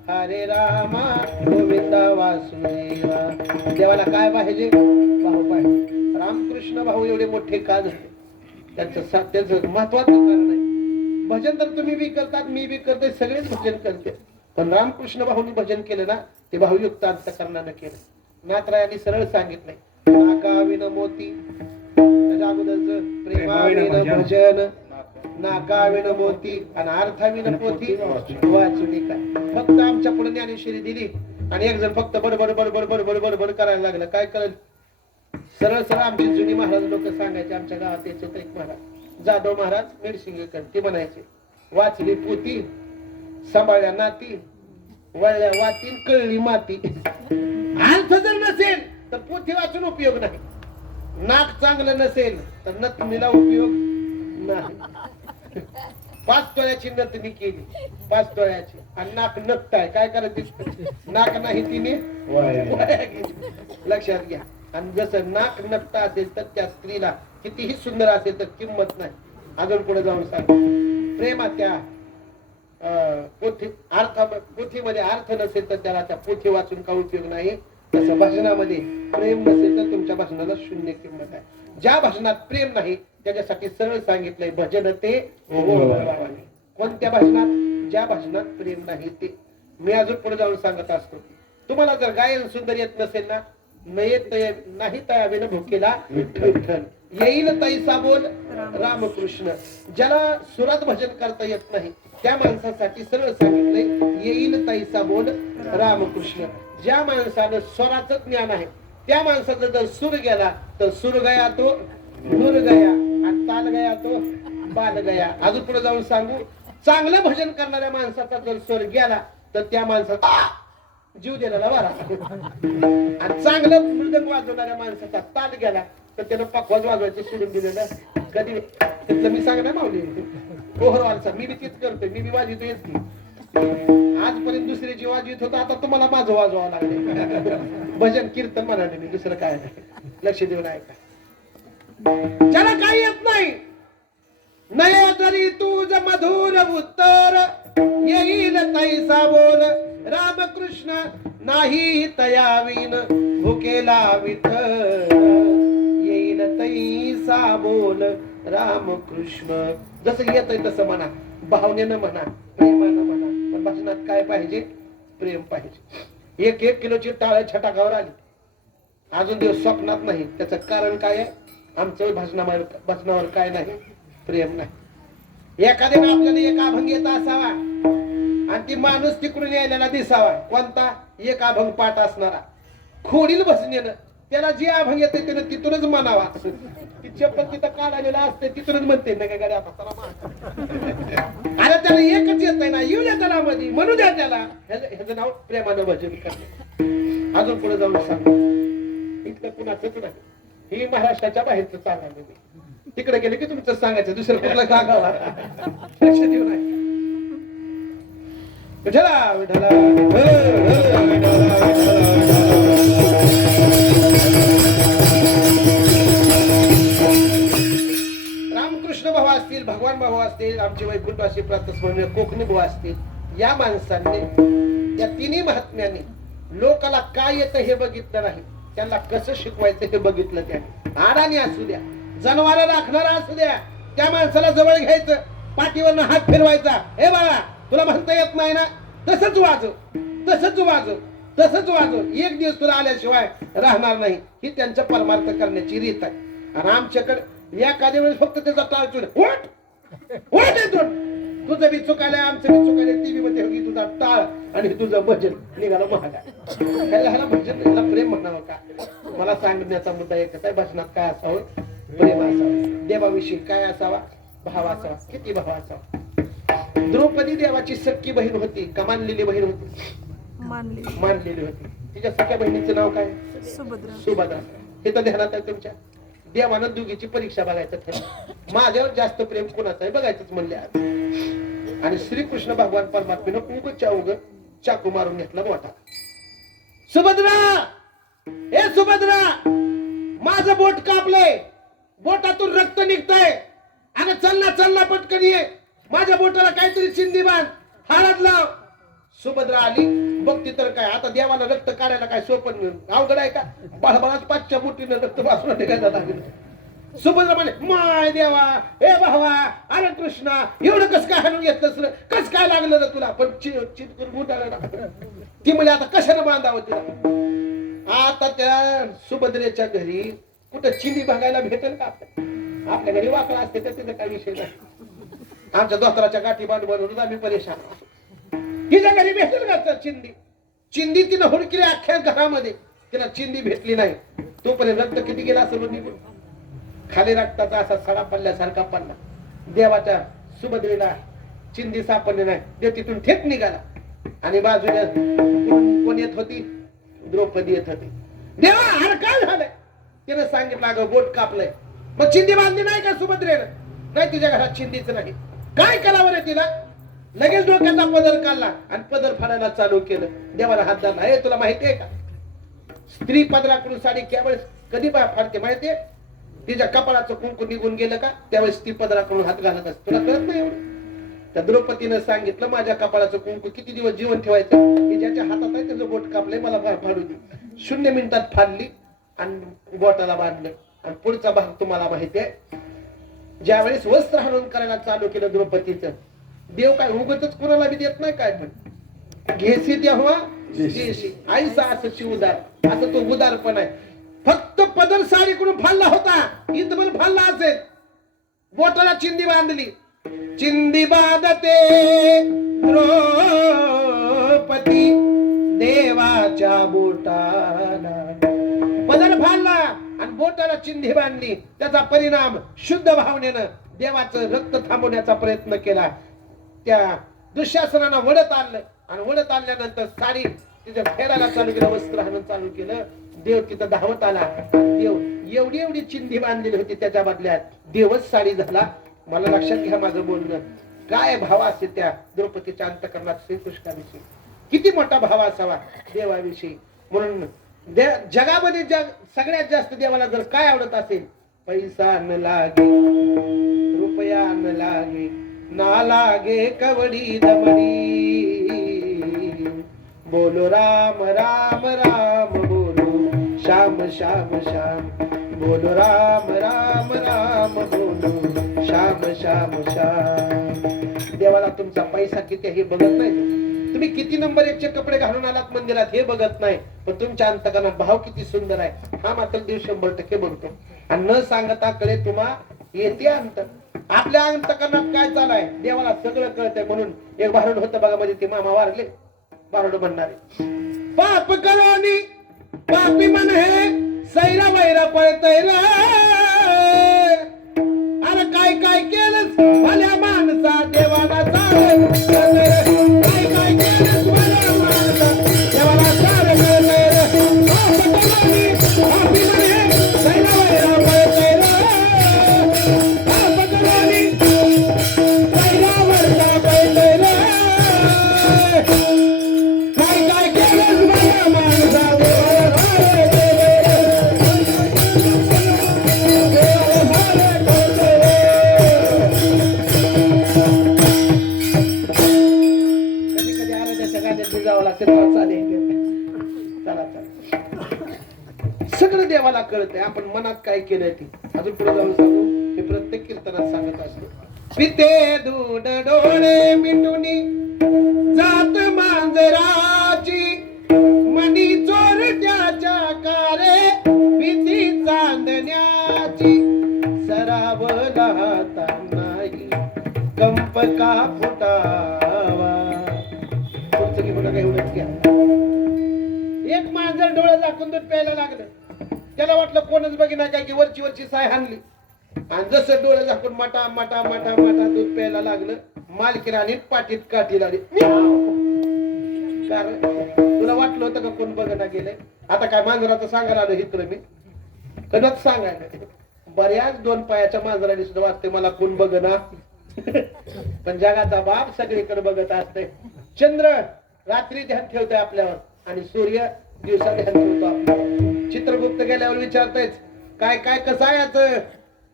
हरे रामा गोविंदा वासुदेवा देवाला काय पाहिजे भाऊ पाहिजे रामकृष्ण भाऊ एवढे मोठे का झाले त्याचं महत्वाचं कारण आहे भजन तर तुम्ही बी करतात मी बी करते सगळेच भजन करते पण रामकृष्ण भाऊनी भजन केलं ना ते भावयुक्त अंतःकरणानं केलं नाथरायांनी सरळ सांगितलंय नाकाविन मोती त्याच्या अगोदरच प्रेमाविन भजन नाकाविन मोती आणि अर्थाविन पोथी वाचुनी काय फक्त आमच्या पुढे ज्ञानेश्वरी दिली आणि एक जण फक्त बडबड बडबड बडबड बडबड करायला लागलं काय करेल सरळ सरळ आमची जुनी महाराज लोक सांगायचे आमच्या गावात याचे एक महाराज जाधव महाराज मेडसिंगेकर ते म्हणायचे वाचली पोती सांभाळल्या नाती वळल्या वातीन कळली माती अर्थ जर नसेल तर पोथी वाचून उपयोग नाही नाक चांगलं नसेल तर नथनीला उपयोग नाही 5 तोळ्याची नथनी केली 5 तोळ्याची आणि नाक नकटाय काय करायचं नाक नाही तिने वाया गेली. लक्षात घ्या आणि जसं नाक नकटा असेल तर त्या स्त्रीला कितीही सुंदर असेल तर किंमत नाही अजून पुढे जाऊन सांग प्रेमा त्या पोथीमध्ये अर्थ नसेल तर त्याला त्या पोथी वाचून का उपयोग नाही तसं भाषणामध्ये प्रेम नसेल तर तुमच्या भाषणाला शून्य किंमत आहे ज्या भाषणात प्रेम नाही त्याच्यासाठी सरळ सांगितलंय भजन ते कोणत्या भाषणात ज्या भाषणात प्रेम नाही ते मी अजून पुढे जाऊन सांगत असतो तुम्हाला जर गायन सुंदर येत नसेल ना नाही तयावेन भुकेला विठ्ठल येईल तैसा बोल रामकृष्ण ज्याला सुरात भजन करता येत नाही त्या माणसासाठी सरळ सांगितलंय येईल तैसा बोल रामकृष्ण ज्या माणसानं स्वराचं ज्ञान आहे त्या माणसाचा जर सूर गेला तर सूर गया तो नूर गया आणि ताल गया तो बाल गया अजून पुढे जाऊन सांगू चांगलं भजन करणाऱ्या माणसाचा जर सूर गेला तर त्या माणसाचा जीव दिलेला बरा आणि चांगलं मृदंग वाजवणाऱ्या माणसाचा ताल गेला तर त्यानं पकवाज वाजवायचं सोडून दिलेलं कधी तिथलं मी सांगणार मावली पोहरवालचा मी बी तीच करतोय मी बी वाजवतो येत की आजपर्यंत दुसरी जी वाजवित होता आता तुम्हाला माझं वाजवावं लागले भजन कीर्तन म्हणाले मी दुसरं काय नाही लक्ष देऊन ऐका ज्याला काही येत नाही नये तरी तुझ मधुर उत्तर येईल तैसा बोल रामकृष्ण नाही तयावीन भुकेला विठ्ठल येईल तैसा बोल रामकृष्ण जसं येतंय तसं म्हणा भावनेनं म्हणा प्रेमानं म्हणा पण भाषणात काय पाहिजे प्रेम पाहिजे 1 किलोची टाळ छटाकावर आली अजून दिवस स्वप्नात नाही त्याचं कारण काय आहे आमचं भाषणावर काय नाही प्रेम नाही एखाद्याने आपल्याला एक अभंग येत असावा आणि ती माणूस तिकडून यायला दिसावा कोणता एक अभंग पाठ असणारा खोडील बसणेनं त्याला जे अभंग येते त्यानं तिथूनच म्हणावा ती चप्पल तिथं काढायला असते तिथूनच म्हणते ना काय अरे त्याला एकच येत ना येऊ द्या त्याला मध्ये म्हणू द्या त्याला ह्याचं नाव प्रेमानं भजन करणे अजून पुढे जाऊन सांग इथलं कुणाचंच नाही ही महाराष्ट्राच्या बाहेरचं सांगायला तिकडे गेले की तुमचं सांगायचं दुसरं कुठलं सांगावा लक्ष देऊ नाही विठला विठला रामकृष्ण भाऊ असतील भगवान भाऊ असतील आमचे वैकुंठवासी प्रातस्मरणीय कोकणी भाऊ असतील या माणसांनी या तिन्ही महात्म्यांनी लोकाला काय येतं हे बघितलं नाही त्यांना कसं शिकवायचं हे बघितलं त्याने आडाणी असू द्या जनावर राखणारा असू द्या त्या माणसाला जवळ घ्यायचं पाठीवरनं हात फिरवायचा हे बाळा तुला म्हणता येत नाही ना तसंच वाजव तसंच वाजव तसंच वाजव एक दिवस तुला आल्याशिवाय राहणार नाही ही त्यांचं परमार्थ करण्याची रीत आहे आणि आमच्याकडे एखाद्या वेळेस फक्त त्याचा टाळ चुड तुझं बी चुकायला आमचं बी चुकायला ती बी मध्ये तुझा टाळ आणि तुझं भजन निघालं महागा ह्याला भजन ह्याला प्रेम म्हणावं का मला सांगण्याचा मुद्दा एकच आहे भजनात काय असावं प्रेम असावं देवाविषयी काय असावा भाव असावा किती भाव असावा द्रौपदी देवाची सख्खी बहीण होती का मानलेली बहीण होती मानलेली होती तिच्या सख्या बहिणीचं नाव काय सुभद्रा हे तर ध्यानात आहे तुमच्या देवानं दुगीची परीक्षा बघायचं ठरलं माझ्यावर जास्त प्रेम कोणाचं आहे बघायचंच म्हणले आज आणि श्रीकृष्ण भगवान परमात्मेनं उगच्या उग चाकू मारून घेतला बोटा. सुभद्रा, हे सुभद्रा, माझं बोट कापलंय, बोटातून रक्त निघतंय. अगं चल ना पटकन ये, माझ्या बोटाला काहीतरी चिंदी बांध, हळद लाव. सुभद्रा आली, बघती तर काय आता देवाला रक्त काढायला काय सोपं अवघड आहे का? बाळबाळाच 5च्या बोटीनं रक्त वाचून निघायला लागलं. सुभद्रा म्हणे, माय देवा, हे भावा, अरे कृष्णा, एवढं कस काय हाणून घेतलंस रे? कस काय लागलं रे तुला? पण चिटकून उठायला ती म्हणजे आता कशाने बांधावं तिला? आता त्या सुभद्रेच्या घरी कुठं चिंदी बघायला भेटेल का? आपल्या घरी वाकडा असते तर तिथे काही विषय नाही. आमच्या दोस्तराच्या गाठी बांधून आम्ही परेशान. तिच्या घरी भेटेल का चिंदी तिनं हुडकिली अख्ख्या घरामध्ये, तिला चिंदी भेटली नाही. तोपर्यंत रक्त किती गेला असेल निघून, खाली रक्ताचा असा सडा पडल्यासारखा पडला. देवाच्या सुभद्रेला चिंदी सापडली नाही. देव तिथून थेट निघाला आणि बाजूला कोण येत होती? द्रौपदी येत होती. देवा, अरे काय झालंय? तिने सांगितलं, अगं बोट कापलंय. मग चिंदी बांधली नाही का सुभद्रेनं? नाही, तिच्या घरात चिंदीच नाही. काय करावं रे तिला? लगेच डोक्याचा पदर काढला आणि पदर फाडायला चालू केलं. देवाला हात धरला. हे तुला माहिती आहे का, स्त्री पदराकडून साडी त्यावेळेस कधी फाडते माहितीये? तिच्या कपाळाचं कुंकू निघून गेलं का त्यावेळेस ती पदराकडून हात घालत असते. तुला कळत नाही एवढं? त्या द्रौपदीनं सांगितलं, माझ्या कपाळाचं कुंकू किती दिवस जीवन ठेवायचं? की ज्याच्या हातात आहे त्याचं बोट कापलंय, मला फाडू दे. 0 मिनिटात फाडली आणि बोटाला बांधलं. आणि पुढचा भाग तुम्हाला माहिती आहे, ज्यावेळेस वस्त्र हरण करायला चालू केलं द्रौपदीचं, देव काय उगतच कोणाला बी देत नाही. काय पण घेसी तेव्हा देशी, आईसा असं उदार, असं तो उदारपण आहे. फक्त पदर साडीकडून फाडला होता, इथं पण फाडला असेल. बोटाला चिंदी बांधली. चिंदी बांधते द्रौपदी देवाच्या बोटाला. पदर फाडला आणि बोटाला चिंधी बांधली. त्याचा परिणाम शुद्ध भावनेनं देवाचं रक्त थांबवण्याचा प्रयत्न केला. त्या दुःशासनाला वडत आणलं आणि वडत आणल्यानंतर साडी तिथे फेरायला चालू केलं, वस्त्र हणून चालू केलं. देव तिथं धावत आला. देव एवढी एवढी चिंधी बांधलेली होती, त्याच्या बदल्यात देवच साडी झाला. मला लक्षात घ्या माझं बोलणं, काय भाव असेल त्या द्रौपदीच्या अंतःकरणात श्रीकृष्णाविषयी, किती मोठा भाव असावा देवाविषयी. म्हणून जगामध्ये सगळ्यात जास्त देवाला जर काय आवडत असेल, पैसा न लागे, रुपया न लागे, ना लागे कवडी दमडी, बोलो राम राम राम बोलो, श्याम श्याम श्याम बोलो, राम राम राम बोलो, श्याम श्याम श्याम. देवाला तुमचा पैसा किती हे बघत नाही, तुम्ही किती नंबर 1चे कपडे घालून आलात मंदिरात हे बघत नाही, पण तुमच्या अंतकरणात भाव किती सुंदर आहे हा मात्र देव 100% बघतो. आणि न सांगता कळे तुम्हा येते अंत. आपल्या अंतकरणात काय चालाय देवाला सगळं कळतंय. म्हणून एक भारुड होतं बघा, म्हणजे ते मामा वारले, भारुड म्हणणारे, पाप करोनी पापी मन हे सैरा वैरा पळतय. अरे काय काय केलं भल्या माणसा देवाला चाल, काय काय केलं भल्या माणसा देवाला चाल. पापी मन हे सैरा वैरा पळतय, पाप करोनी सैरा वैरा पळतय. काय काय केलं भल्या माणसा सगळं देवाला कळतंय. आपण मनात काय केलंय ते अजून पुढे जाऊन सांगू, हे प्रत्येक कीर्तनात सांगत असतो. पिते दूध डोळे मिटुनी जात मांजराची, मनी चोरट्याच्या कारे भीती चांदण्याची, सरावला हाता नाही कंप का फुटावा. पुढचं की पुढं काय एवढंच घ्या. एक मांजर डोळे झाकून दूध प्यायला लागलं. त्याला वाटलं कोणच बघिना काय की वरची वरची साय हाणली, आणि जसं डोळे झाकून मटा मटा मटा मटा दूध प्यायला लागलं, मालकीराणी पाठीत काठी लागली. कारण तुला वाटलं होतं का कोण बघना गेलंय? आता काय मांजराचं सांगायला आलं इकडं मी कधीच सांगायला. बऱ्याच 2 पायाच्या मांजराने सुद्धा वाटते मला कोण बघना, पण जगाचा बाप सगळीकडे बघत असते. चंद्र रात्री ध्यान ठेवतोय आपल्यावर आणि सूर्य दिवसा ध्यान ठेवतो आपल्यावर. चित्रगुप्त गेल्यावर विचारतायच काय काय कसं आहे याचं,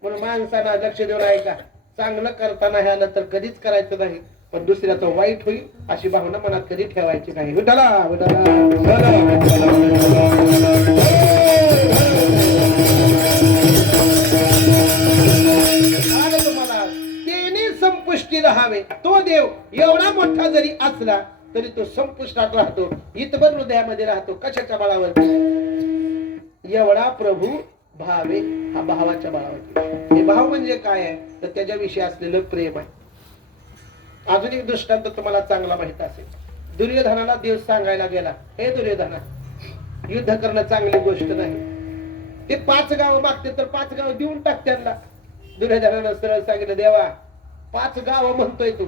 म्हणून माणसानं लक्ष देऊन ऐका. चांगलं करताना हे आलं तर कधीच करायचं नाही, पण दुसऱ्याचं वाईट होईल अशी भावना मनात कधी ठेवायची नाही. विठाला विठाला तुम्हाला तेने संपुष्टी राहावे. तो देव एवढा मोठा जरी असला तरी तो संपुष्टात राहतो, इतभर हृदयामध्ये राहतो. कशाच्या बळावर? एवढा प्रभू भावे, हा भावाच्या बळावर. हे भाव म्हणजे काय आहे तर त्याच्याविषयी असलेलं प्रेम आहे. अजून एक दृष्टांत तुम्हाला चांगला माहित असेल. दुर्योधनाला देव सांगायला गेला, हे दुर्योधना, युद्ध करणं चांगली गोष्ट नाही. ते 5 गाव मागते तर 5 गाव देऊन टाक त्यांना. दुर्योधनानं सरळ सांगितलं, देवा 5 गाव म्हणतोय तू,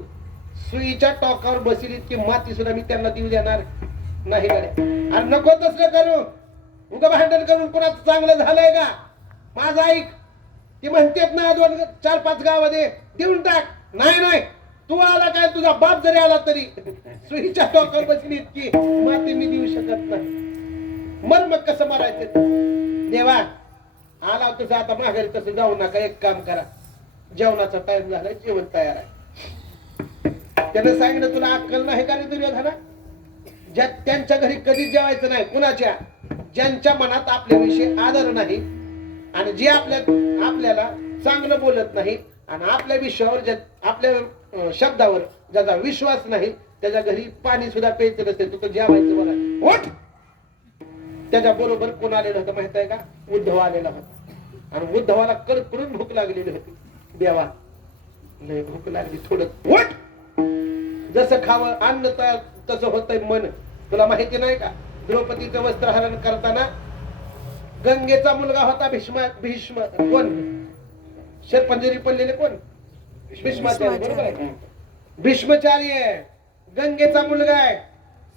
सुईच्या टोकावर बसील इतकी माती सुद्धा मी त्यांना देऊ देणार नाही गड्या. आणि नको तसलं करू, उगा भांडण करून कोणाचं चांगलं झालंय का? माझं ऐक, ती म्हणतेत ना 2-4-5 गावामध्ये देऊन टाक. नाही नाही, तू आला काय, तुझा बाप जरी आला तरी सुईच्या टोकावर बसली इतकी माती मी देऊ शकत नाही. मर मग कसं मारायचं? देवा आला तुझं आता माघारी तसं जाऊ नका. एक काम करा, जेवणाचा टाइम झालाय, जेवण तयार आहे. त्यानं सांगितलं तुला अक्कल नाही का रे दुर्योधना? त्यांच्या घरी कधीच जेवायचं नाही. कुणाच्या? ज्यांच्या मनात आपल्याविषयी आदर नाही आणि जे आपल्याला चांगलं बोलत नाही आणि आपल्या विषयावर आपल्या शब्दावर ज्याचा विश्वास नाही त्याच्या घरी पाणी सुद्धा प्यायचं नसते. तू तर जेवायचं बघा. उठ. त्याच्या बरोबर कोण आलेलं होतं माहित आहे का? उद्धव आलेला होता. आणि उद्धवाला करून भूक लागलेली होती. देवा लय भूक लागली, थोडं उठ. जसं खावं अन्न तसं होतंय मन. तुला माहिती नाही का? द्रौपदीचं वस्त्रहरण करताना गंगेचा मुलगा होता भीष्म. कोण? शरपंजरी पडलेले कोण? भीष्माचार्य. बरोबर आहे. भीष्माचार्य गंगेचा मुलगा आहे,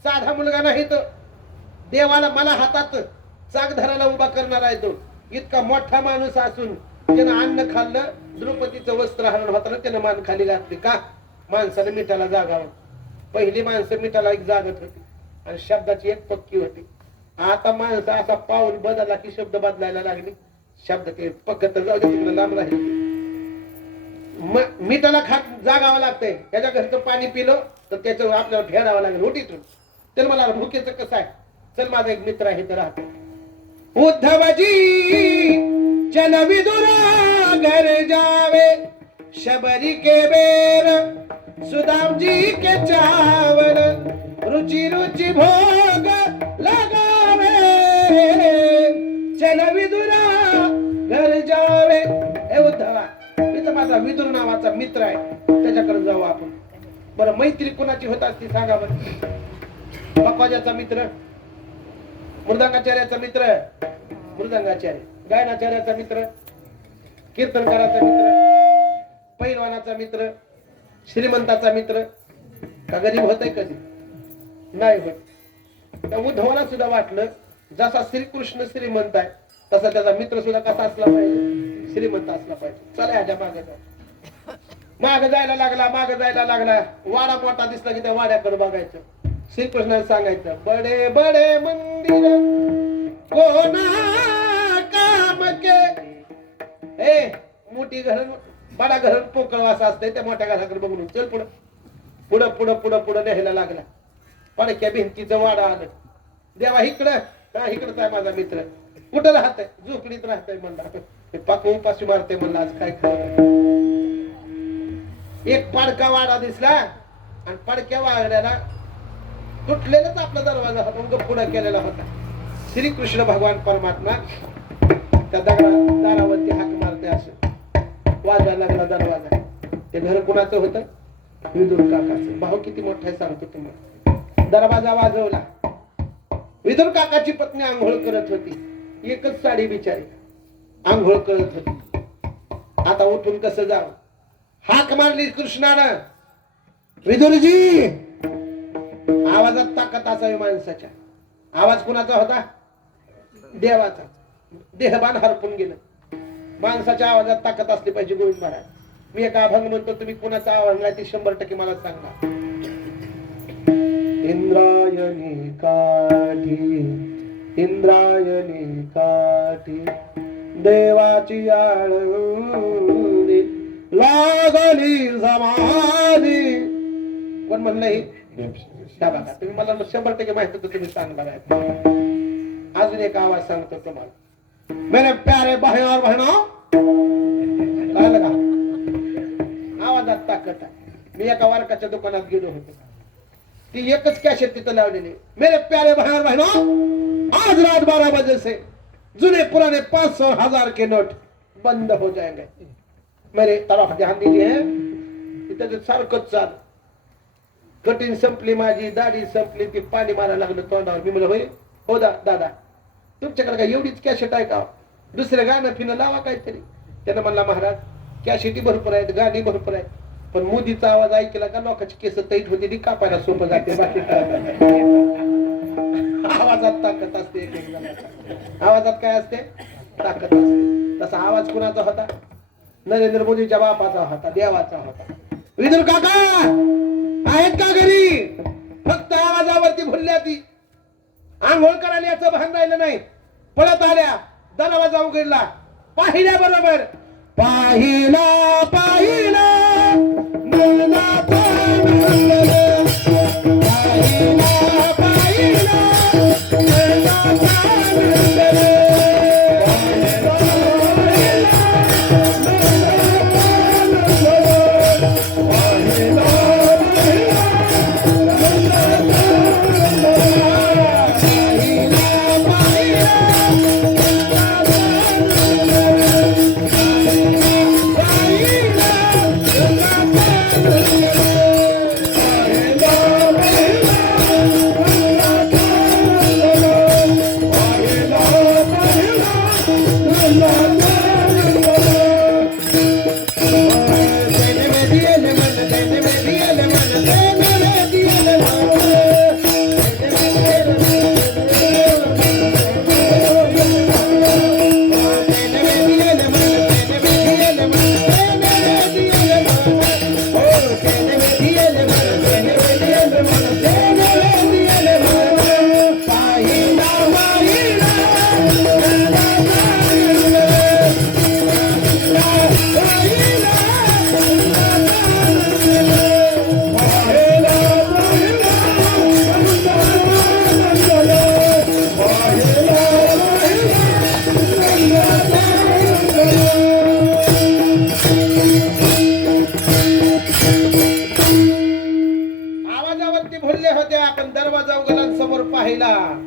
साधा मुलगा नाही तो. देवाला मला हातात चाक धरायला उभा करणार आहे तो. इतका मोठा माणूस असून त्यानं अन्न खाल्लं. द्रौपदीचं वस्त्रहरण होताना त्यानं मान खाली घातली. का? माणसानं मिठाला जागावं. पहिली माणसं मिठाला एक जागत होती आणि शब्दाची एक पक्की होती. आता माणसं असा पाऊल बदलला की शब्द बदलायला लागले. शब्द ते पक्क तर जाऊ दे, तिकडे लांब राहिले. मिठाला खात जागावं लागतंय. त्याच्या घरचं पाणी पिलं तर त्याच्यावर आपल्याला फेडावं लागेल उठीतून. तर मला भुकेचं कसं आहे? चल माझा एक मित्र आहे तर राहतो. उद्धवजी चल विदुरा घर जावे, शबरी के बेर सुदाम जी के चावल, रुचि रुचि भोग लगावे. चल विदुरा घर जावे. हे उद्धवा, इथं माझा विदुर नावाचा मित्र आहे, त्याच्याकडे जाऊ आपण. बरं मैत्री कोणाची होत असती सांगा बरं? पक्वाजाचा मित्र, मृदंगाचार्याचा मित्र, मृदंगाचार्य, गायनाचार्याचा मित्र, कीर्तनकाराचा मित्र, पैलवानाचा मित्र, श्रीमंताचा मित्र. का गरीब होतय कधी? नाही होत. त्या उद्धवाला सुद्धा वाटलं जसा श्रीकृष्ण श्रीमंत आहे तसा त्याचा मित्र सुद्धा कसा असला पाहिजे? श्रीमंत असला पाहिजे. चला ह्याच्या मागे जा. माग जायला लागला. वाडा मोठा दिसला की त्या वाड्याकडे बघायचं. श्रीकृष्णाने सांगायचं, बडे बडे मंदिर कोणा काम के. ए मोठी घर, बडा घर पोकळ वासा असतंय त्या मोठ्या घराकडे बघून चल पुढं पुढं पुढं पुढं पुढं न्यायला लागला. पडक्या भिंतीचं वाडा आलं. देवा इकडं, इकडंच आहे माझा मित्र. कुठं राहतंय? झोपडीत राहतंय म्हणला. पाक उपाशी मारते म्हणला, आज काय खावं. एक पडका वाडा दिसला आणि पडक्या वाड्याला तुटलेलाच आपला दरवाजा होता, पुढे केलेला होता. श्रीकृष्ण भगवान परमात्मा त्या दारावरती हाक मारते. असं वाजायला लागला दरवाजा. ते घर कुणाचं होतं? विदुर काकाचं. भाऊ किती मोठा आहे सांगतो तुम्हाला. दरवाजा वाजवला. विदुर काकाची पत्नी आंघोळ करत होती. एकच साडी बिचारी आंघोळ करत होती. आता उठून कसं जावं? हाक मारली कृष्णानं, विदुरजी. आवाजात ताकद असावी माणसाच्या. आवाज कुणाचा होता? देवाचा. देहबान हरपून गेलं. माणसाच्या आवाजात ताकद असली पाहिजे. गोविंद महाराज, मी एक अभंग म्हणतो, तुम्ही कुणाचा आवाज नाही ते 100% मला सांगा. इंद्रायणी काठी इंद्रायणी काठी देवाची आळंदी लागली समाधी. कोण म्हणलं हे? त्या बघा, तुम्ही मला 100% माहिती होतं, तुम्ही सांगणार आहे. अजून एक आवाज सांगतो तुम्हाला. मेरे प्यारे भाई और बहनों, कळलं का? आवाजात ताकद आहे. मी एका वारकाच्या दुकानात गेलो होतो, ती एकच कॅसेट तिथं लावलेली. मेरे प्यारे भाई और बहनों, आज रात 12 बजे से जुने पुराने 500,000 के नोट बंद हो जाएंगे. मेरे तरफ ध्यान दीजिए. तिथं सारखंच चाल. कटिंग संपली, माझी दाढी संपली, ती पाणी मारायला लागलं तोंडावर. मी म्हणलं, होय हो दादा, तुमच्याकडे काय एवढीच कॅसेट आहे का? दुसरं गाणं फिनं लावा काहीतरी. त्यानं म्हणला, महाराज कॅसेटी भरपूर आहेत, गाणी भरपूर आहेत, पण मोदीचा आवाज ऐकला का लोकांची केस तैट होते, ती कापायला सोपं जाते. बाकी आवाजात ताकद असते. आवाजात काय असते? ताकद असते. तसा आवाज कुणाचा होता? नरेंद्र मोदीच्या बापाचा होता, देवाचा होता. विदुर काका आहेत का घरी? फक्त आवाजावरती भुलल्या ती. आंघोळ करायला याचं भान राहिलं नाही. पळत आल्या, दरवाजा उघडला, पाहिल्या बरोबर. पाहिला पाहिला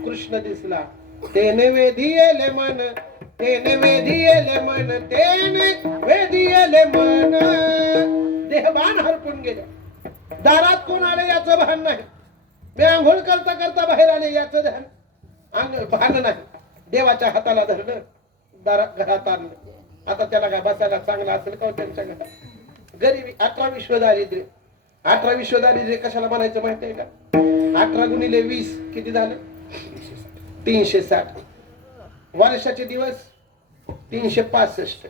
कृष्ण दिसला. तेने वेधियेले मन, तेने वेधियेले मन, तेने वेधियेले मन. देहभान हरपून गेलं. दारात कोण आले याचं भान नाही. मी आंघोळ करता करता बाहेर आले याचं भान नाही. देवाच्या हाताला धरलं, दारात घरात आणलं. आता त्याला काय बसायला चांगला असेल का त्यांच्या घरात? गरीबी. 18 विश्व दारिद्र्य. 18 विश्व दारिद्र्य कशाला म्हणायचं माहिती आहे का? 18 गुणिले 20 किती झालं? 360. वर्षाचे दिवस 365.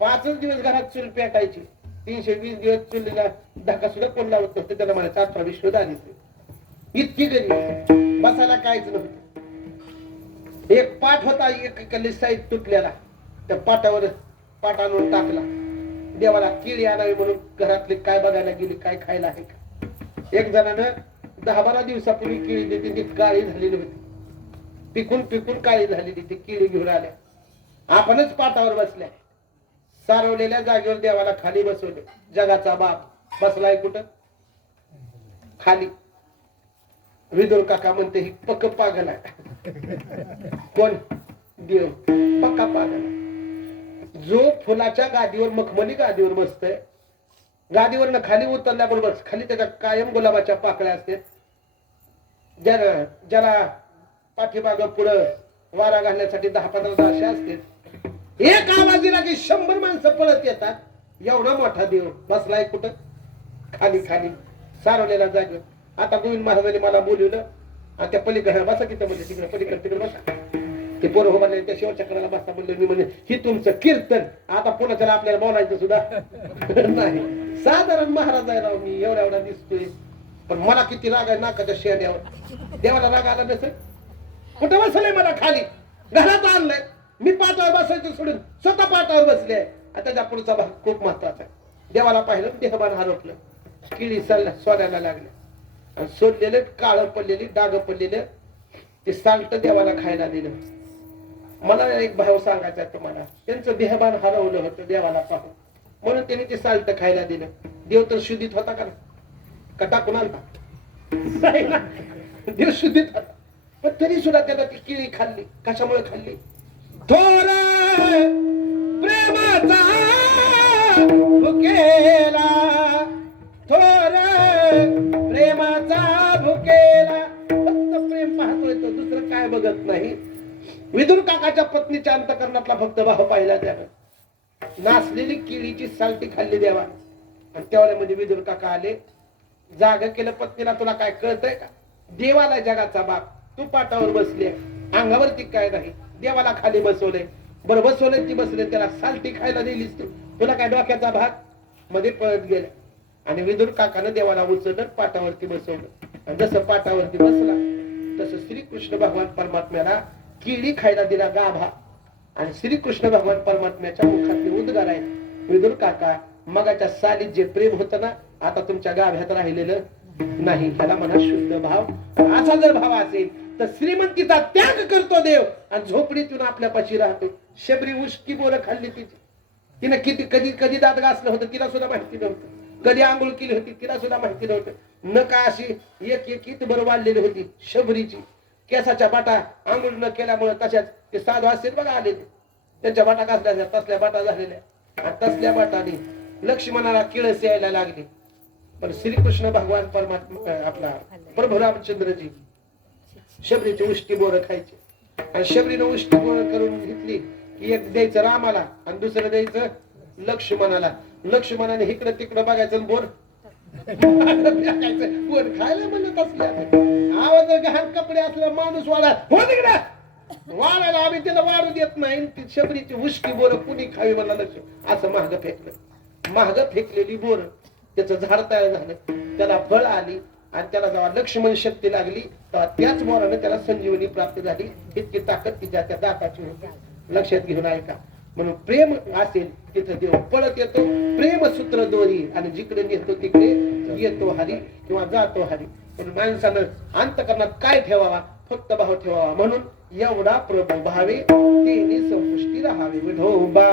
5 दिवस घरात चूल पेटायची. 320 दिवस चुलीला धक्का सुद्धा कोण लावत नव्हतं. त्याला म्हणायचं 18 विश्व दारिद्र्य. इतकी गरीब. बसायला काहीच नव्हतं. एक पाठ होता, एक साईड तुटलेला. त्या पाटावर पाट आणून टाकला. देवाला किळी आणावी म्हणून घरातले काय बघायला गेली, काय खायला आहे का. एक जणानं 10-12 दिवसापूर्वी केळी देते, ती काळी झालेली होती. पिकून पिकून काळी झालेली ती केळी घेऊन आल्या. आपणच पाटावर बसल्या. सारवलेल्या जागेवर देवाला खाली बसवले. जगाचा बाप बसलाय कुठं? खाली. विदुर काका म्हणते ही पक्क पागल आहे. कोण? देव. पक्का पागल आहे. जो फुलाच्या गादीवर, मखमली गादीवर बसतोय, गादीवरनं खाली उतरल्याबरोबर खाली त्याच्या कायम गुलाबाच्या पाकळ्या असतात. ज्याला पाठीमागं पुढं वारा घालण्यासाठी 10-15 दाशे असतात. एक आवाज दिला की 100 माणसं पळत येतात. एवढा मोठा देव बसलाय कुठं? खाली खाली सारवलेला जागेवर. आता गोविंद महाराजांनी मला बोलवलं, आणि त्या पलीकडे बसा की म्हणजे तिकडे पलीकडे तिकडे बसा. ते पोरं म्हणले त्या शेवटच्या करायला बसा म्हणलं. मी म्हणजे ही तुमचं कीर्तन. आता पुन्हा आपल्याला बोलायचं सुद्धा नाही. साधारण महाराज आहे राव मी, एवढा दिसतोय. पण मला किती राग आहे नाकाच्या शेड्यावर. देवाला राग आला नसेल? कुठं बसलंय मला खाली, घरात आणलंय, मी पाटावर बसायचं सोडून स्वतः पाटावर बसले. आता त्याच्या पुढचा भाग खूप महत्वाचा आहे. देवाला पाहिलं, देहभान हरपलं, किळी सोडायला लागले आणि सोडलेलं काळं पडलेली डाग पडलेलं ते साल्ट देवाला खायला दिलं. मला एक भाव सांगायचा आहे तुम्हाला, त्यांचं देहभान हरवलं होतं देवाला पाहून, म्हणून त्यांनी ते साल्ट खायला दिलं. देव तर शुद्धीत होता का टाकून आलता? नाही ना, देव शुद्धीत होता, पण तरी सुद्धा त्याला ती केळी खाल्ली. कशामुळे खाल्ली? थोर प्रेमाचा भुकेला, थोर प्रेमाचा भुकेला. फक्त प्रेम पाहतोय तो, दुसरं काय बघत नाही. विदुर काकाच्या पत्नीच्या अंतकरणातला फक्त भाव पाहिला त्यानं. नासलेली केळीची साल्टी खाल्ली देवाने. आणि त्यावेळेमध्ये विदुर काका आले, जाग केलं पत्नीला, तुला काय कळतंय का? देवाला जगाचा बाप, तू पाटावर बसले, अंगावरती काय नाही, देवाला खाली बसवले. बरं बसवले ती बसले, त्याला साल्टी खायला दिलीस तू, तुला काय डोक्याचा भाग? मध्ये पळत गेले आणि विदुर काकानं देवाला उचललं, पाटावरती बसवलं. आणि जसं पाटावरती बसला तसं श्रीकृष्ण भगवान परमात्म्याला केळी खायला दिला गाभा. आणि श्रीकृष्ण भगवान परमात्म्याच्या मुखातले उद्गार आहेत, विदुर काका मगाच्या सालीत जे प्रेम होतं ना, आता तुमच्या गाभ्यात राहिलेलं नाही. ह्याला म्हणा शुद्ध भाव. असा जर भाव असेल तर श्रीमंतीचा त्याग करतो देव आणि झोपडीतून आपल्यापाशी राहतो. शबरी उष्की बोरं खाल्ली तिची, तिने किती कधी कधी दात घासलं होतं तिला सुद्धा माहिती नव्हतं, कधी आंघोळ केली होती तिला सुद्धा माहिती नव्हतं. नका अशी एक इत बरं वाढलेली होती शबरीची. केसाच्या बाटा आंघोळ न केल्यामुळे तशाच ते साधू असतील बघा आले, त्यांच्या बाटा घासल्या तसल्या बाटा झालेल्या. आणि तसल्या बाटाने लक्ष्मणाला किळस यायला लागली. पण श्रीकृष्ण भगवान परमात्मा आपला प्रभू रामचंद्रजी शबरीची उष्टी बोरं खायची. आणि शबरीनं उष्टी बोरं करून घेतली की एक द्यायचं रामाला आणि दुसरं द्यायचं लक्ष्मणाला. लक्ष्मणाने इकडं तिकडं बघायचं, बोर बोर खायला म्हणत असल्या आवाज घाण कपडे असलं माणूस वाढा हो तिकडे वाढायला, आम्ही त्याला वाढू देत नाही. ती शबरीची उष्टी बोरं कुणी खावी म्हणला लक्ष्मण. असं महाग फेकलं, महाग फेकलेली बोरं त्याचं झाड तयार झालं, त्याला फळ आली. आणि त्याला जेव्हा लक्ष्मण शक्ती लागली तेव्हा त्याच बोराने त्याला संजीवनी प्राप्त झाली. इतकी ताकद तिच्या त्या दाताची होती. लक्षात घेऊन ऐका. म्हणून प्रेम असेल तिथं देव पळत येतो. प्रेम सूत्र दोरी आणि जिकडे नेतो तिकडे येतो हरी किंवा जातो हरी. पण माणसानं अंतकरणात काय ठेवावा? फक्त भाव ठेवावा. म्हणून एवढा प्रभू भावे तेने संपुष्टी राहावे. विठोबा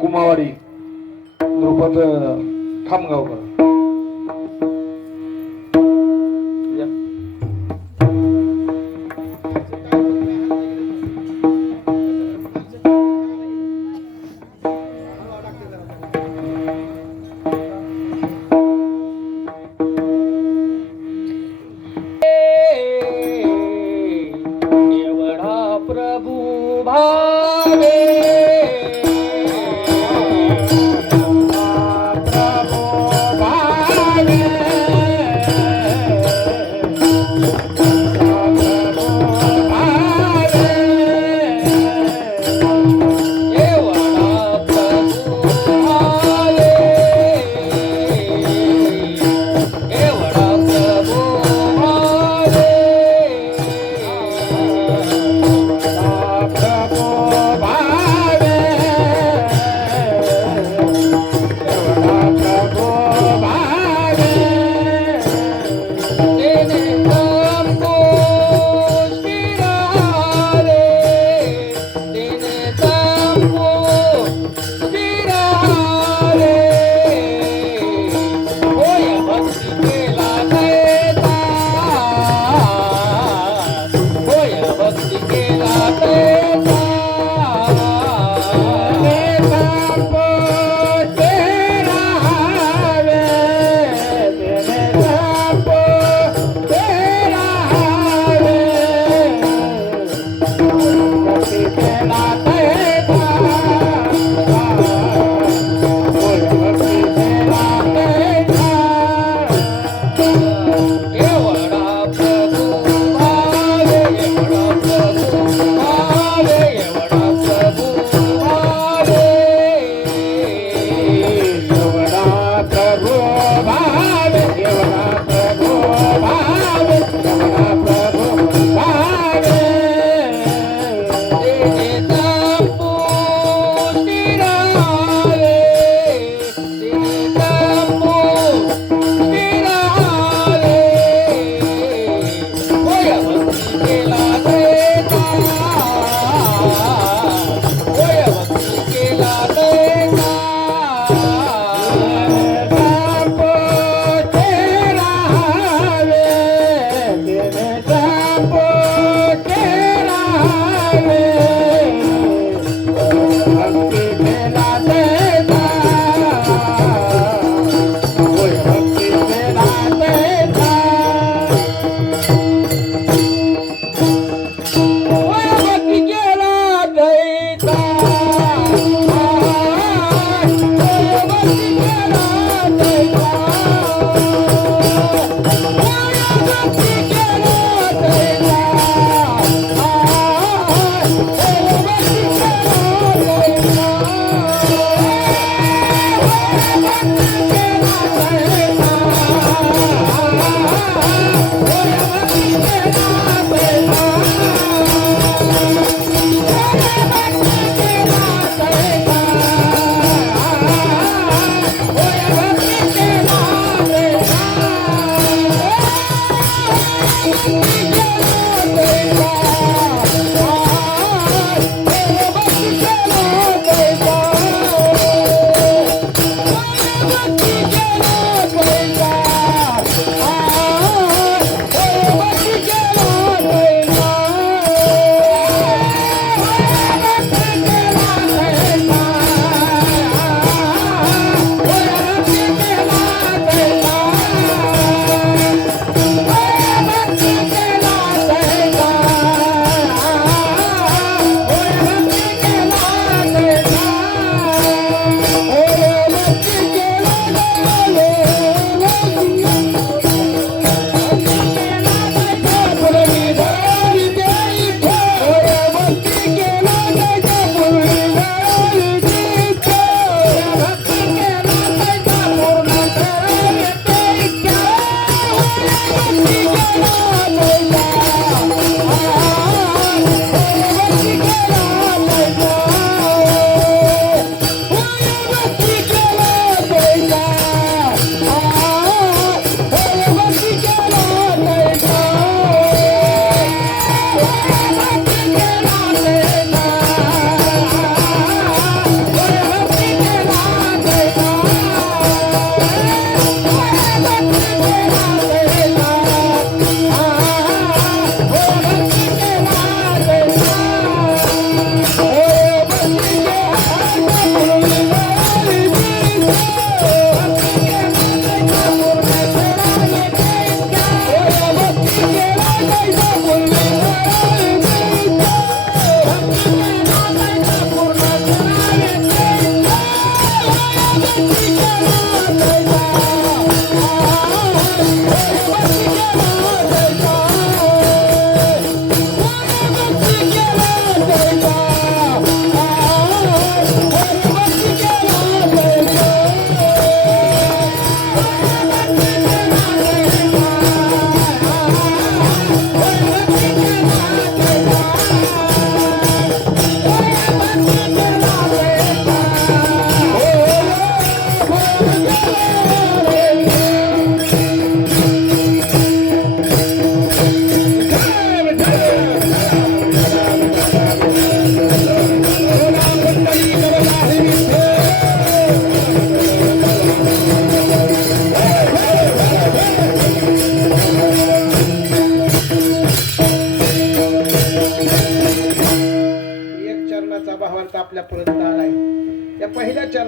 कुमावाडी द्रुपद खामगावकर. एवढा प्रभू भावे प्रभू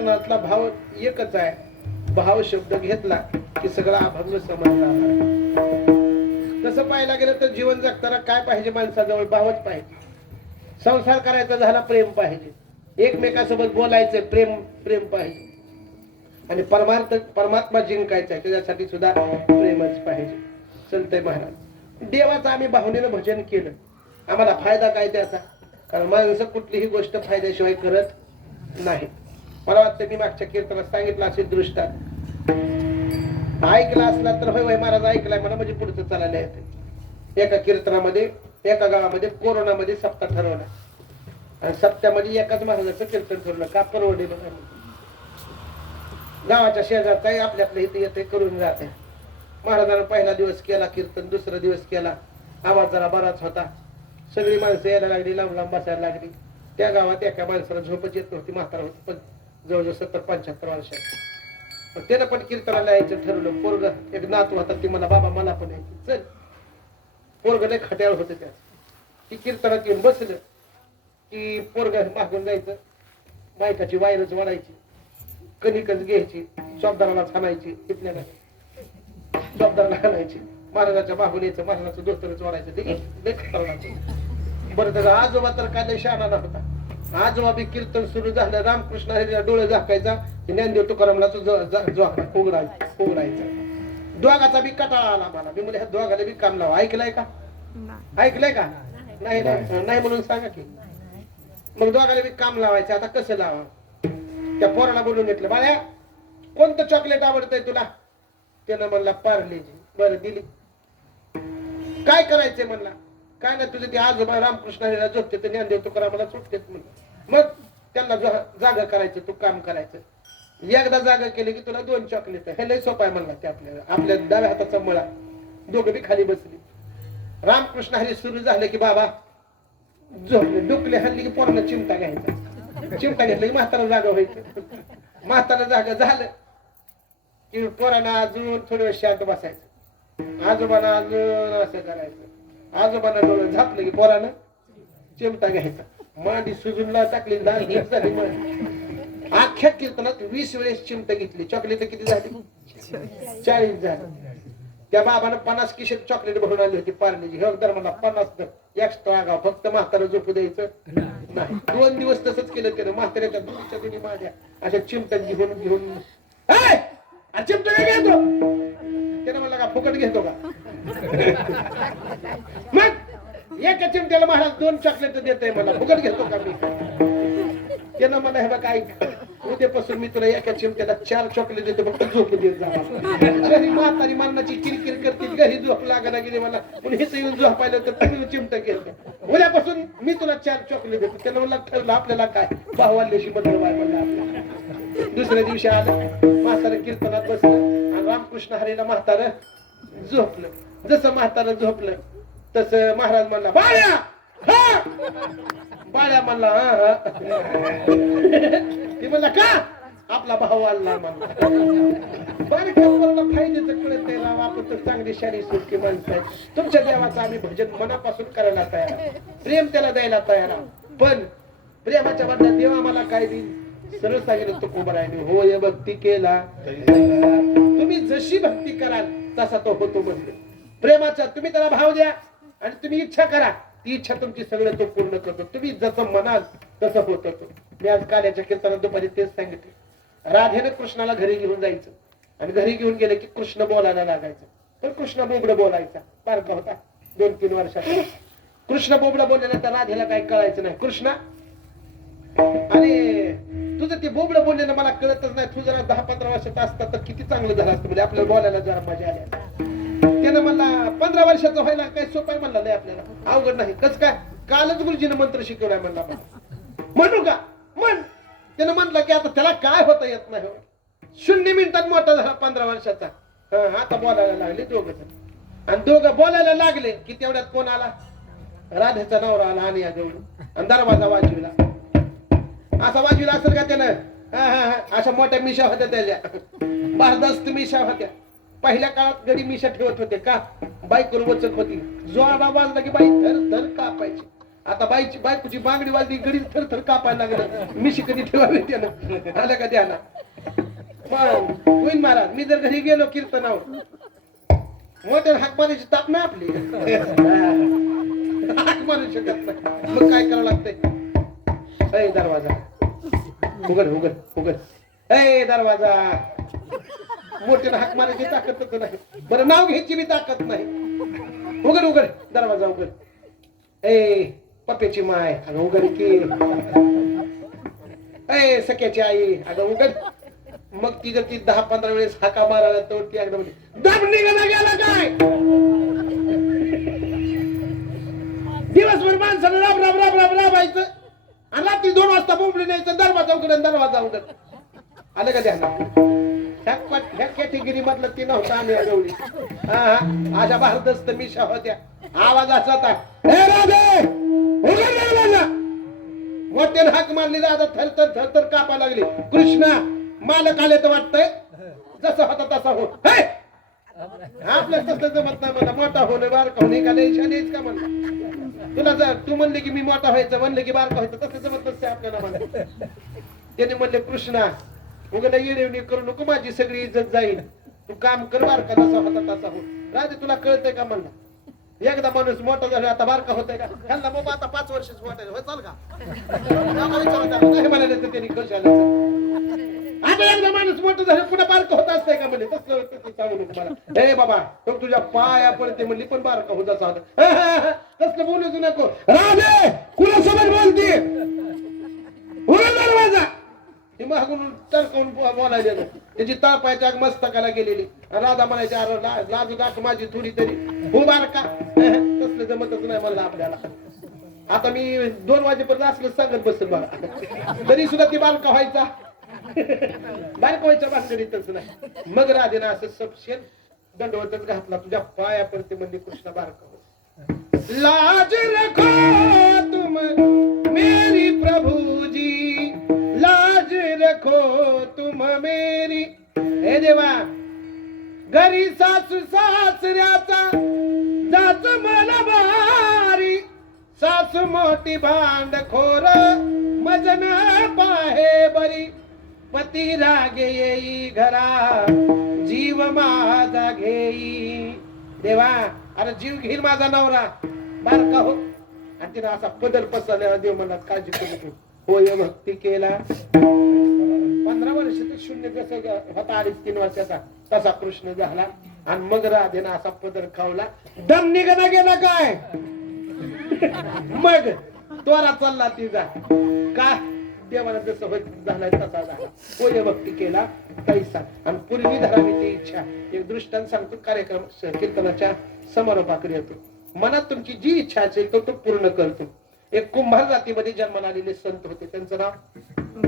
कीर्तनातला भाव एकच आहे. भाव शब्द घेतला की सगळा अभंग समजला. तसं पाहायला गेलं तर जीवन जगताना काय पाहिजे माणसाजवळ? भावच पाहिजे. संसार करायचा झाला प्रेम पाहिजे, एकमेकासोबत बोलायचं प्रेम प्रेम पाहिजे, आणि परमात्मा जिंकायचा आहे त्याच्यासाठी सुद्धा प्रेमच पाहिजे. चलतंय महाराज, देवाचं आम्ही भावनेनं भजन केलं, आम्हाला फायदा काय त्याचा? कारण माणसं कुठलीही गोष्ट फायद्याशिवाय करत नाही. मला वाटतं मी मागच्या कीर्तनात सांगितलं असेल दृष्टांत, ऐकला असला तर होय महाराज ऐकलाय मला म्हणजे पुढचं चालायला येते. एका कीर्तनामध्ये एका गावामध्ये कोरोनामध्ये सप्ताह ठरवला आणि सप्त्यामध्ये एकाच महाराजाचं कीर्तन ठरवलं. का? परवडे बघा, गावाच्या शेजारचा आपल्या आपल्या इथे येते करून जाते. महाराजांना पहिला दिवस केला कीर्तन, दुसरा दिवस केला, आवाज जरा बराच होता, सगळी माणसं यायला लागली, लांब लांब बसायला लागली. त्या गावात एका माणसाला झोपच येत नव्हती, म्हातारा होती पण जवळजवळ 70-75 वर्षात. त्यानं पण कीर्तनाला यायचं ठरवलं. पोरग एक नातू होता, ती मला बाबा मला पण यायचं चल. पोरग लय खट्याळ होतं त्या, ती कीर्तनात येऊन बसलं की पोरग मागून जायचं, बायकाची वायरच वाढायची, कणिकच घ्यायची, शब्दाला थांबायची, तिथल्याला शब्दाला आणायची, महाराजाच्या मागून यायचं, महाराजाचं दोस्तरच वाढायचं. ते खतरनाक. बरं त्याचा आजोबा तर काय शहाणा होता. आजोबा बी कीर्तन सुरू झालं, रामकृष्ण हरीला डोळे झाकायचा, ज्ञानदेव तुकारामला उघडायचा. दोघाचा बी कटाळा आला मला. मी म्हणजे ह्या दोघाला बी काम लावा. ऐकलंय का? ऐकलंय का? नाही नाही म्हणून सांगा की. मग दोघाला बी काम लावायचं. आता कसं लावा? त्या पोराला बोलून घेतलं, बाळ्या कोणतं चॉकलेट आवडतंय तुला? त्यानं म्हणला पार्लेजी. बरं दिली. काय करायचंय म्हणला? काय नाही तुझे ते आजोबा रामकृष्ण हरीला झोपते तर ज्ञानदेव तुकारामला सुटतेत म्हणलं. मग त्यांना जागा करायचं, तू काम करायचं. एकदा जागा केली की तुला 2 चॉकलेट. हे लय सोपं आहे म्हणला. ते आपल्या डाव्या हाताचा मळा. दोघं बी खाली बसली. रामकृष्ण हरी सुरू झालं की बाबा झोपले, डुकले हल्ली की पोरांना चिमटा घ्यायचा. चिमटा घेतला की म्हातारा जागा व्हायचं. म्हातारा जागा झालं की पोरांना अजून थोडं वेळ शांत बसायचं, आजोबांना अजून असं करायचं, आजोबांना डोळं झापलं की पोरानं चिमटा घ्यायचा. मांडी सुजूनला टाकली, झाली मांडी. अख्ख्या कीर्तनात 20 वेळेस चिमटा घेतली. चॉकलेट किती झाली? 40 झाली. त्या बाबानं 50 किशेत चॉकलेट भरून आली होती पार्लेजी. हे दर मला 50 दर एक्स्ट्रा गाव, फक्त म्हातारा झोपू द्यायचं नाही. 2 दिवस तसंच केलं त्यानं. म्हाताऱ्याच्या दुसऱ्या दिनी माझ्या अशा चिमटा घेऊन चिमटा काय घेतो? त्यानं म्हणला का फुकट घेतो का? मग एका चिमट्याला महाराज 2 चॉकलेट देतय, मला फुकट घेतो का मी? त्यानं मला हे बघा ऐक, उद्यापासून मी तुला एका चिमट्याला 4 चॉकलेट देतो, फक्त झोप देत जा. घरी म्हातारी मारणाची किरकिर करते, घरी झोप लागायला गेली मला, पण हेच येऊन झोपायला तर तुम्ही चिमटा केलं. उद्यापासून मी तुला 4 चॉकलेट देतो. त्यानं मला ठरलं आपल्याला काय भावाल्याशी बदल व्हाय म्हणलं आपल्याला. दुसऱ्या दिवशी आलं, म्हातारं कीर्तनात बसलं आणि रामकृष्ण हरीला म्हातारं झोपलं. जसं म्हातारं झोपलं तसं महाराज म्हणला, बाळ्या हा. बाळ्या म्हणला हा हा. ती म्हणला का? आपला भाऊ आला म्हणला. बारीक फायद्याचं कळत नाही राव. आपण तर चांगली शारी सुटकी माणसं आहे. तुमच्या देवाचं आम्ही भजन मनापासून करायला तयार, प्रेम त्याला द्यायला तयार. पण प्रेमाच्या बदल्यात देव आम्हाला काय देईल? सरळ सांगितलं तुकोबरायने, होय भक्ती केला. तुम्ही जशी भक्ती कराल तसा तो होतो म्हणजे प्रेमाचा. तुम्ही त्याला भाव द्या आणि तुम्ही इच्छा करा, ती इच्छा तुमची सगळं तो पूर्ण करतो. तुम्ही जसं म्हणाल तसं होत तो. मी आज काल्याच्या कीर्तनात दुपारी तेच सांगितले. राधेनं कृष्णाला घरी घेऊन जायचं आणि घरी घेऊन गेले की कृष्ण बोलायला लागायचं. पण कृष्ण बोबडं बोलायचा, बारका होता 2-3 वर्षाचा. कृष्ण बोबडं बोलल्यानंतर राधेला काही कळायचं नाही. कृष्णा आणि तुझं ते बोबडं बोललेलं मला कळतच नाही. तू जरा 10-15 वर्षाचा असता तर किती चांगलं झालं असतं, म्हणजे आपल्याला बोलायला जरा मजा आली. त्यानं म्हणला 15 वर्षाचा व्हायला काय सोपं आहे म्हणला. नाही आपल्याला अवघड नाही. कसं काय? कालच गुरुजीनं मंत्र शिकवलाय म्हणला. म्हणू का? म्हण. त्यानं म्हणलं की आता त्याला काय होता येत नाही. 0 मिनिटात मोठा झाला 15 वर्षाचा. आता बोलायला लागले दोघं. आणि दोघं बोलायला लागले की तेवढ्यात कोण आला? राधेचा नवरा आला आणि या जवळ आणि दरवाजा वाजविला. असा वाजविला असेल का त्यानं? अशा मोठ्या मिशा होत्या त्याच्या, भारदस्त मिशा होत्या. पहिल्या काळात गडी मिशा ठेवत होते का? बाई वचक होती. जो आबा वाजला की बाई थर थर कापायची. आता बायकोची बांगडी वाजली गडी थर कापायला लागलं मिशी कधी ठेवावी त्यानं आलं का द्याना होईन महाराज मी जर घरी गेलो कीर्तनावर मोठ्या हाक मारायची ताप नाही आपली हाक मारू शकत नाही मग काय करावं लागतंय दरवाजा उघड दरवाजा मोठ्यानं हाक मारायची ताकदच नाही बरं नाव घ्यायची मी ताकद नाही उघड दरवाजा उघड पप्प्याची माय अगं उघड की सख्याची आई अगं उघड मग ती जर ती 10-15 वेळेस हाका मारायला तर ती एकदम दम निघाला गेला काय दिवसभर माणसाला राबायचं आणि रात्री 2 वाजता बोंबली न्यायचं दरवाजा उघड आलं का ध्यान ह्या कॅटेगरी मधलं ती नव्हतं आम्ही अडवली अशा भारतस्त मिशा होत्या आवाज असा होता मोठ्याने हाक मारली दादा थरथर कापा लागली कृष्णा मालक आले तर वाटतंय जसं होता तसा हो आपल्या तसं जमत नाही मला मोठा होणे बारका होणे का लयच का म्हणलं तुला जर तू म्हणले की मी मोठा व्हायचं म्हणले की बारका व्हायचं तसं जमत नसते आपल्याला म्हणा त्याने म्हणले कृष्णा उगाला येडे करू नको माझी सगळी इज्जत जाईल तू काम कर बारका जसा होता तसा हो राजे तुला कळतंय का म्हणलं एकदा माणूस मोठा झाला आता बारका होतंय का ह्यांना बाबा आता 5 वर्षच मोठा चाल का नाही म्हणाले तर त्यांनी कशाला आता एकदा माणूस मोठं झालं पुन्हा बारका होत असतंय का म्हणजे तसलं सांगू नको मला हे बाबा तो तुझ्या पाया पडते म्हणली पण बारका होत असा होता तसलं बोलूच नको राजे कुणासोबत बोलते दरवाजा हे मागून टरकवून बोलायला त्याची तापायच्या मस्तकाला गेलेली राधा म्हणायची अरे लाजू दाख माझी थोडी तरी हो बारका तसलं जमतच नाही मला आपल्याला आता मी 2 वाजेपर्यंत असलं सांगत बसेल मला तरी सुद्धा ती बारका व्हायचा बारका व्हायच्या भानगडीतच नाही मग राधेनं असं सपशेल दंडवतच घातला तुझ्या पाया पडते म्हणजे कृष्ण बारका हो लाज रखो तुम मेरी प्रभुजी लाज रखो तुम मेरी हे देवा घरी सासू सासऱ्याचा जात मला भारी सासू मोठी भांडखोर मजन पाहे बरी पती रागे येई घरा जीव माझा घेई देवा अरे जीव घेईल माझा नवरा बारका हो आणि तिने असा पदर पसरल्यावर देव म्हणत काळजी करू नको होय भक्ती केला 15 वर्ष तर शून्य कसं होता 2.5-3 वर्षाचा तसा कृष्ण झाला आणि मग राधेनं असा पदर खावला दम निघाला गेला काय मग त्वरा चालला तिचा का देवाला जसं होत झालाय तसा झाला होय भक्ती केला कैसा आणि पूर्वी धरावी ती इच्छा एक दृष्टांत सांगतो कार्यक्रम कीर्तनाच्या समारोपाकडे येतो मनात तुमची जी इच्छा असेल तो पूर्ण करतो एक कुंभार जातीमध्ये जन्माला आलेले संत होते त्यांचं नाव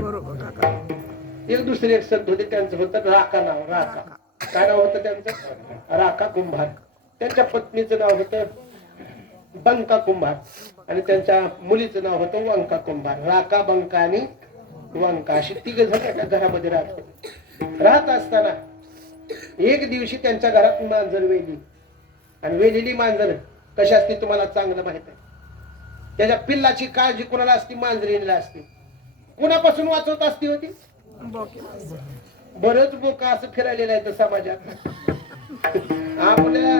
बरोबर एक दुसरे एक संत होते त्यांचं होतं राका नाव राका काय नाव होतं त्यांचं राका कुंभार त्यांच्या पत्नीचं नाव होतं बंका कुंभार आणि त्यांच्या मुलीचं नाव होतं वंका कुंभार राका बंका आणि वंका अशी 3 जण एका घरामध्ये राहत असताना एक दिवशी त्यांच्या घरात मांजर वेली आणि वेलेली मांजर कशी असते तुम्हाला चांगलं माहित आहे त्याच्या पिल्लाची काळजी कोणाला असती मांजरीला असते कुणापासून वाचवत असती होती बरंच बोका असं फिरायलेलं आहे समाजात आपल्या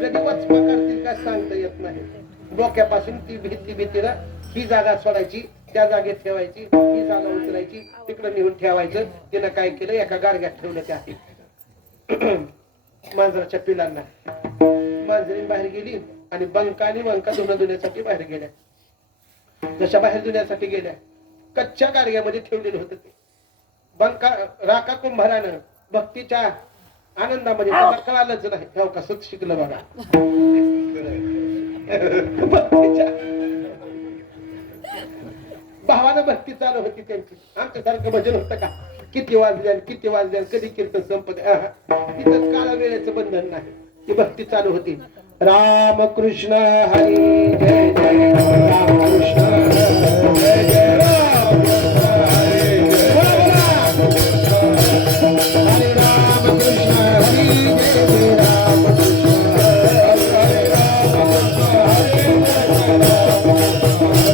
कधी वाचपा करतील का सांगता येत नाही डोक्यापासून ती भीतीला ही जागा सोडायची त्या जागेत ठेवायची ही जागा उचलायची तिकडे नेऊन ठेवायचं तिनं काय केलं एका गाडग्यात ठेवलं त्या मांजराच्या पिलांना मांजरी बाहेर गेली आणि बंका आणि वंका धुणं धुण्यासाठी बाहेर गेल्या जशा बाहेर धुण्यासाठी गेल्या कच्च्या गाडग्यामध्ये ठेवलेलं होतं ते बंका राका कुंभारानं भक्तीच्या आनंदामध्ये त्याला कळालंच नाही हो कसंच शिकलं बघा भक्तीच्या भावानं भक्ती चालू होती त्यांची आमच्यासारखं भजन होतं का किती वाजल्या कधी कीर्तन संपत तिथं काळा वेळेचं बंधन नाही ती भक्ती चालू होती राम कृष्ण हरी जय जय राम कृष्ण जय जय राम हरे हरे राम कृष्ण हरी जय जय राम कृष्ण हरे राम कृष्ण हरे जय जय राम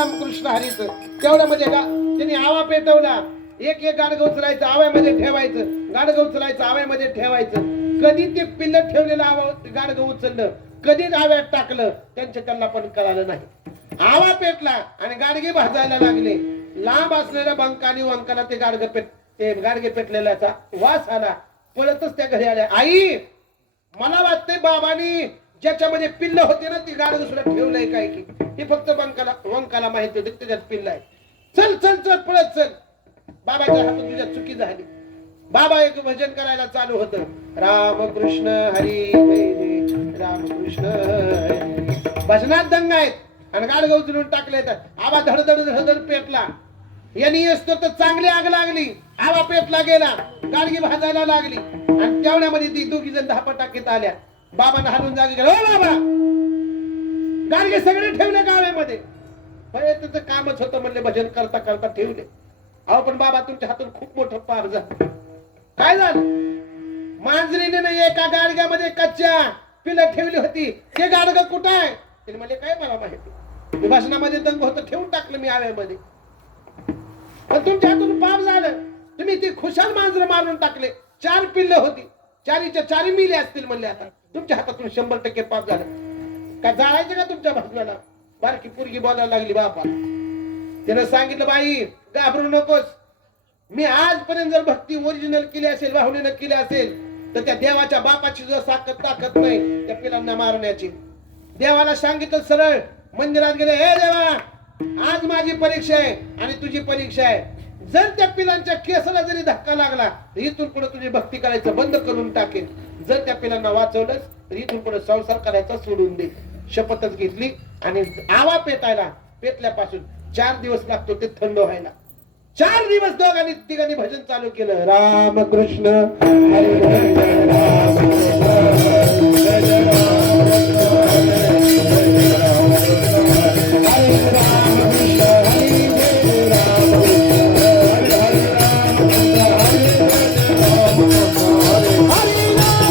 रामकृष्ण हरीच. तेवढ्यामध्ये त्यांनी आवा पेटवला. एक एक गाडगं उचलायचं, आव्यामध्ये ठेवायचं, गाडगं उचलायचं, आव्यामध्ये ठेवायचं. कधी ते पिल्ल ठेवलेलं गाडगं उचललं, कधी आव्यात टाकलं, त्यांना पण कळालं नाही. आवा पेटला आणि गाडगे भाजायला लागले. लांब असलेल्या बंकानी वंकाला ते गाडगे पेटलेल्याचा वास आला. पळतच त्या घरी आल्या. आई, मला वाटतंय बाबांनी ज्याच्यामध्ये पिल्ल होते ना, ती गाडगं सुद्धा ठेवलंय काय की. हे फक्त वंकाला माहिती होते त्याच्यात पिल्ल आहे. चल चल चल पळत चल. बाबाच्या हातून तुझ्या चुकी झाली. बाबा एक भजन करायला चालू होतं. रामकृष्ण हरी जय जय रामकृष्ण हरी. भजनात दंग आहेत आणि गाडगं उचलून टाकले. आवा धडधड धडधड पेटला. यांनी असतो तर चांगली आग लागली. आवा पेटला गेला, गाडगी भाजायला लागली आणि तेवढ्यामध्ये ती दोघी जण धापटाकीत आल्या. बाबांना हालून जागी गेला. ओ बाबा, गाडगे सगळे ठेवले गावामध्ये. त्याचं कामच होतं म्हणले, भजन करता करता ठेवले. अहो पण बाबा, तुमच्या हातून खूप मोठं पार झालं. काय झालं? मांजरीने नाही एका गाडग्यामध्ये कच्च्या पिलं ठेवली होती. ते गाडगं कुठं आहे? ते म्हणले काय मला माहिती. भाषणामध्ये दंग होतं, ठेवून टाकलं मी आव्यामध्ये. पण तुमच्या हातून पाप झालं. तुम्ही ती खुशाल मांजर मारून टाकले. 4 पिल्ल होती, 4च्या 4 मिले असतील म्हणले. आता तुमच्या हातातून 100% पाप झालं. काय जाळायचं का तुमच्या भाजनाला? बारकी पोरगी बोलायला लागली बापा. त्यानं सांगितलं, बाई घाबरू नकोस. मी आजपर्यंत जर भक्ती ओरिजिनल केली असेल, वाहुनीनं केली असेल, तर त्या देवाच्या बापाची जो ताकद नाही त्या पिलांना मारण्याची. देवाला सांगितलं सरळ, मंदिरात गेले, हे देवा, आज माझी परीक्षा आहे आणि तुझी परीक्षा आहे. जर त्या पिलांच्या केसाला जरी धक्का लागला तर इथून पुढे तुझी भक्ती करायचं बंद करून टाकेल. जर त्या पिलांना वाचवलंच तर इथून पुढे संसार करायचा सोडून दे. शपथच घेतली आणि आवा पेटल्यापासून 4 दिवस लागतो ते थंड व्हायला. 4 दिवस तिघांनी भजन चालू केलं. रामकृष्ण हरी हरी जय रामकृष्ण हरी जय जय रामकृष्ण हरी जय रामकृष्ण हरी रामकृष्ण हरी जय रामकृष्ण हरी हरी रामकृष्ण हरी जय रामकृष्ण हरी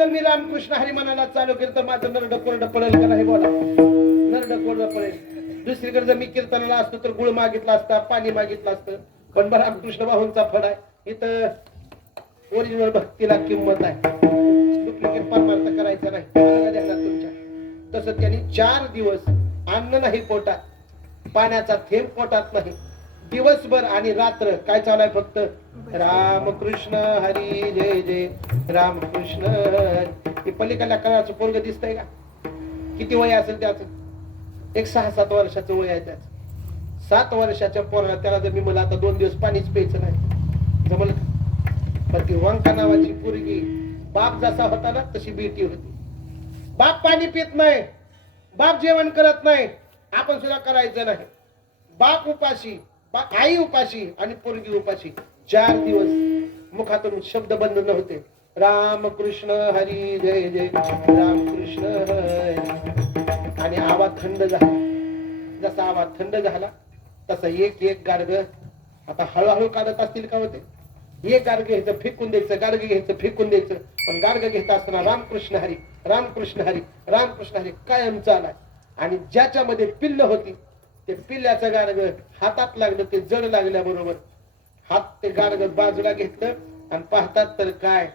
हरी रामकृष्ण हरी म्हणायला चालू केलं तर माझं नरड कोरड पडेल का नाही? बोला, नरड कोरड पडेल. दुसरीकडे जर मी कीर्तनाला असतो तर गुळ मागितला असता, पाणी मागितलं असतं. पण रामकृष्ण बाहूंचा फड आहे. इथं ओरिजिनल भक्तीला किंमत आहे. डुप्लिकेट परमार्थ करायचा नाही. तुमच्या तसं त्यांनी 4 दिवस अन्न नाही पोटात, पाण्याचा थेंब पोटात नाही. दिवसभर आणि रात्र काय चालू आहे? फक्त रामकृष्ण हरी जय जय रामकृष्ण हरी. पलीकडल्या काळाचं पोरग दिसतंय का? किती वय असेल त्याचं? एक 6-7 वर्षाचं वय आहे त्याचं. 7 वर्षाच्या पोराला त्याला जर मी मला आता 2 दिवस पाणीच प्यायचं नाही जमलं का? पण ती वंका नावाची पोरगी, बाप जसा होता ना तशी बेटी होती. बाप पाणी पित नाही, बाप जेवण करत नाही, आपण सुद्धा करायचं नाही. बाप उपाशी, आई उपाशी आणि पोरगी उपाशी. 4 दिवस मुखातून शब्द बंद नव्हते. रामकृष्ण हरी जय जय रामकृष्ण हरी. आणि आवाज थंड झाला. जसा आवाज थंड झाला तसं एक एक गाडगं आता हळूहळू काढत असतील का होते. एक गाडगं घ्यायचं फेकून द्यायचं, गाडगं घ्यायचं फेकून द्यायचं. पण गाडगं घेत असताना रामकृष्ण हरी रामकृष्ण हरी रामकृष्ण हरी कायम चालाय. आणि ज्याच्यामध्ये पिल्ल होती ते पिल्ल्याचं गाडगं हातात लागलं. ते जड लागल्याबरोबर हात ते गाडगं बाजूला घेतलं आणि पाहतात तर काय,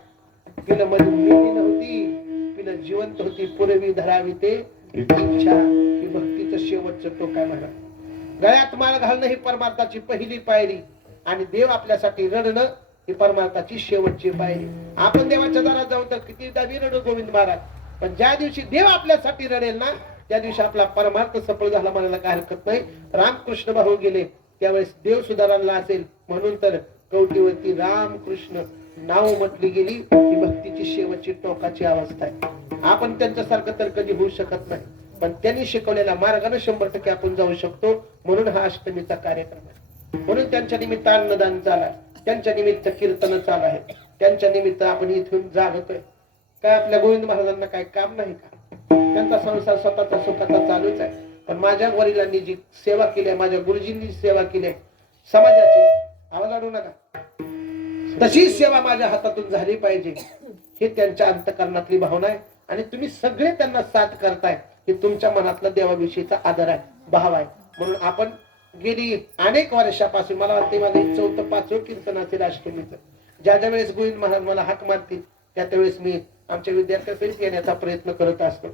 पिलं मध्ये मेली नव्हती, पिलं जिवंत होती. पुरवी धरावी ते इच्छा. ही भक्तीचं शेवटचं टोक आहे म्हणा. गळ्यात माळ घालणं ही परमार्थाची पहिली पायरी आणि देव आपल्यासाठी रडणं ही परमार्थाची शेवटची पायरी. आपण देवाच्या दारात जाऊ तर किती दाबी रडू गोविंद महाराज, पण ज्या दिवशी देव आपल्यासाठी रडेल ना त्या दिवशी आपला परमार्थ सफळ झाला म्हणायला काय हरकत नाही. रामकृष्ण भाऊ गेले त्यावेळेस देव सुधारला असेल म्हणून तर कवटीवरती रामकृष्ण नाव म्हटली गेली. ही भक्तीची शेवटची टोकाची अवस्था आहे. आपण त्यांच्यासारखं तर कधी होऊ शकत नाही, पण त्यांनी शिकवलेल्या मार्गाने 100% आपण जाऊ शकतो. म्हणून हा अष्टमीचा कार्यक्रम आहे. म्हणून त्यांच्या निमित्त अन्नदान चालू, त्यांच्या निमित्त कीर्तन चालू आहे, त्यांच्या निमित्त आपण इथून जागतोय. काय आपल्या गोविंद महाराजांना काय काम नाही का? त्यांचा संसार स्वतःचा सुखाचा चालूच आहे. पण माझ्या वडिलांनी जी सेवा केली आहे, माझ्या गुरुजींनी सेवा केली आहे समाजाची, आवाज आडू नका, तशी सेवा माझ्या हातातून झाली पाहिजे हे त्यांच्या अंतःकरणातली भावना आहे. आणि तुम्ही सगळे त्यांना साथ करताय हे तुमच्या मनातला देवाविषयीचा आदर आहे, भाव आहे. म्हणून आपण गेली अनेक वर्षापासून, मला वाटते माझं 4th-5वे कीर्तन असेल अष्टमीचं, ज्या ज्या वेळेस गोविंद महाराज मला हाक मारतील त्या त्यावेळेस मी आमच्या विद्यार्थ्यांसहित येण्याचा प्रयत्न करत असतो.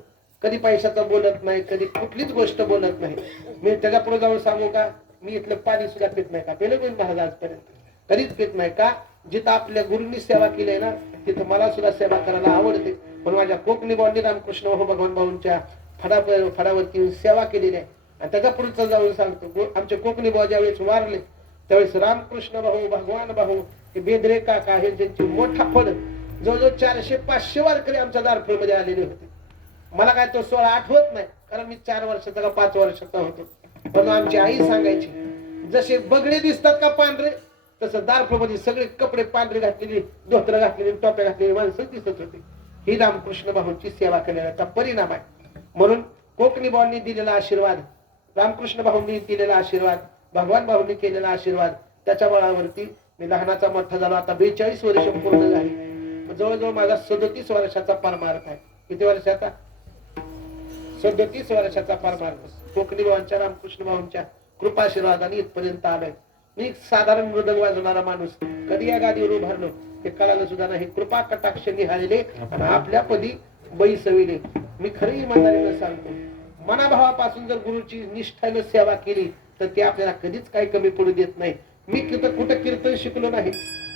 कधी पैशाचं बोलत नाही, कधी कुठलीच गोष्ट बोलत नाही. मी त्याच्या पुढे जाऊन सांगू का, मी इथलं पाणी सुद्धा पित नाही का, पेलं गोविंद महाराज आजपर्यंत कधीच पित नाही का. जिथं आपल्या गुरूंनी सेवा केली आहे ना तिथं मला सुद्धा सेवा करायला आवडते. पण माझ्या कोकणी बॉन्डी रामकृष्ण हो भगवान भाऊंच्या फडावरती सेवा केलेली आहे. आणि त्याच्या पुढचं जाऊन सांगतो, आमचे कोकणी भाऊ ज्यावेळेस वारले त्यावेळेस रामकृष्ण भाऊ, भगवान भाऊ, हे बेदरे काका हे ज्यांची मोठा फड जवळजवळ 400-500 वारकरी आमच्या दारफळमध्ये आलेले होते. मला काय तो 16 आठवत नाही, कारण मी 4 वर्षाचा का 5 वर्षाचा होतो. पण आमची आई सांगायची, जसे बगडे दिसतात का पांढरे, तसं दारफळमध्ये सगळे कपडे पांढरे घातलेली, धोतर घातलेली, टोप्या घातलेली माणसं दिसत होती. ही रामकृष्ण भाऊंची सेवा करण्याचा परिणाम आहे. म्हणून कोकणी भाऊंनी दिलेला आशीर्वाद, रामकृष्ण भाऊंनी दिलेला आशीर्वाद, भगवान भाऊंनी केलेला आशीर्वाद, त्याच्या बळावरती मी लहानाचा मोठा झालो. आता 42 वर्ष पूर्ण झाली. जवळजवळ माझा 37 वर्षाचा परमार्थ आहे. किती वर्षाचा? 37 वर्षाचा परमार्थ कोकणी भावांच्या, रामकृष्ण भाऊंच्या कृपाशीर्वादाने इथपर्यंत आलोय. मी साधारण मृदंग वाजवणारा माणूस, कधी या गादीवर उभारलो हे कळालं सुद्धा नाही. कृपा कटाक्ष निहाळले आणि आपल्या पदी बळी सविले. मी खरी इमानदारीनं सांगतो, मनाभावापासून जर गुरुची निष्ठेनं सेवा केली तर ते आपल्याला कधीच काही कमी पडू देत नाही. मी कुठं कीर्तन शिकलो नाही,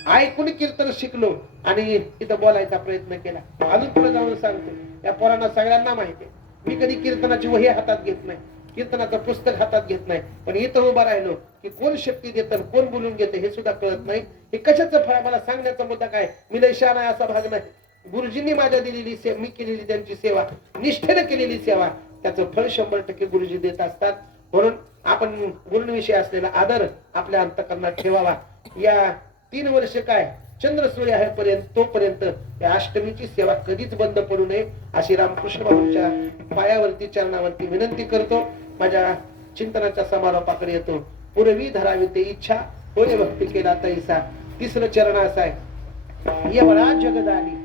ऐकून कीर्तन शिकलो आणि इथं बोलायचा प्रयत्न केला. अजून पुढे जाऊन सांगतो, या पोरांना सगळ्यांना माहिती आहे, मी कधी कीर्तनाची वही हातात घेत नाही, कीर्तनाचं पुस्तक हातात घेत नाही. पण इथं उभा राहिलो की कोण शक्ती देतं, कोण बोलून घेतं हे सुद्धा कळत नाही. हे कशाचं फळ, मला सांगण्याचा मुद्दा काय, मी लय शहाणा आहे असा भाग नाही. गुरुजींनी माझ्या दिलेली मी केलेली त्यांची सेवा, निष्ठेनं केलेली सेवा, त्याचं फळ 100% गुरुजी देत असतात. म्हणून आपण गुरुंविषयी असलेला आदर आपल्या अंतःकरणात ठेवावा. या 3 वर्ष काय चंद्र सूर्य आहे पर्यंत, तोपर्यंत या अष्टमीची सेवा कधीच बंद पडू नये अशी रामकृष्ण भाऊंच्या पायावरती, चरणावरती विनंती करतो. माझ्या चिंतनाच्या समारोपाकडे येतो. पूर्वी धरावी ते इच्छा, होय भक्ती केला तैसा. 3रं चरण असं आहे, एवढा जगदानी,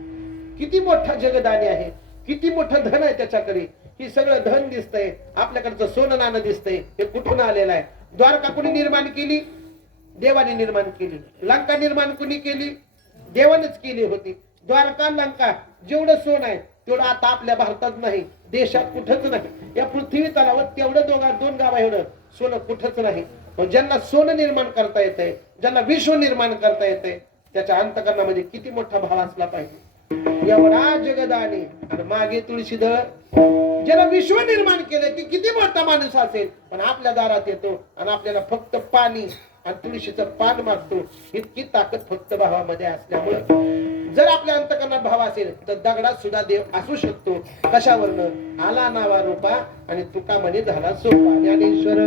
किती मोठा जगदानी आहे, किती मोठं धन आहे त्याच्याकडे. ही सगळं धन दिसतंय, आपल्याकडचं सोनं नाणं दिसतंय, हे कुठून आलेलं आहे? द्वारका कुणी निर्माण केली? देवाने निर्माण केली. लंका निर्माण कुणी केली? देवानेच केली होती. द्वारका, लंका, जेवढं सोनं आहे तेवढं आता आपल्या भारतात नाही, देशात कुठंच नाही. या पृथ्वी तलावर तेवढं 2 गाव एवढं सोनं कुठंच नाही. ज्यांना सोनं निर्माण करता येतंय, ज्यांना विश्व निर्माण करता येतंय, त्याच्या अंतःकरणामध्ये किती मोठा भाव असला पाहिजे. एवढा जगदाने आणि मागे तुळशीधर, ज्याला विश्व निर्माण केलं ते किती मोठा माणूस असेल, पण आपल्या दारात येतो आणि आपल्याला फक्त पाणी आणि तुळशीचं पान मागतो. इतकी ताकद फक्त भावामध्ये असल्यामुळे जर आपल्या अंतःकरणात भाव असेल तर दगडात सुद्धा देव असू शकतो. कशावरनं? आला नावा रूपा आणि तुका म्हणे झाला सोपा. ज्ञानेश्वर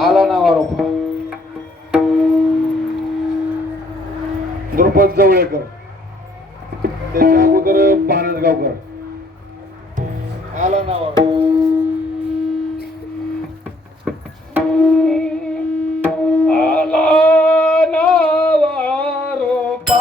आला नावा द्रुपद जवळेकर, त्याच्या अगोदर पानसगावकर. आला नावा नावा रोपा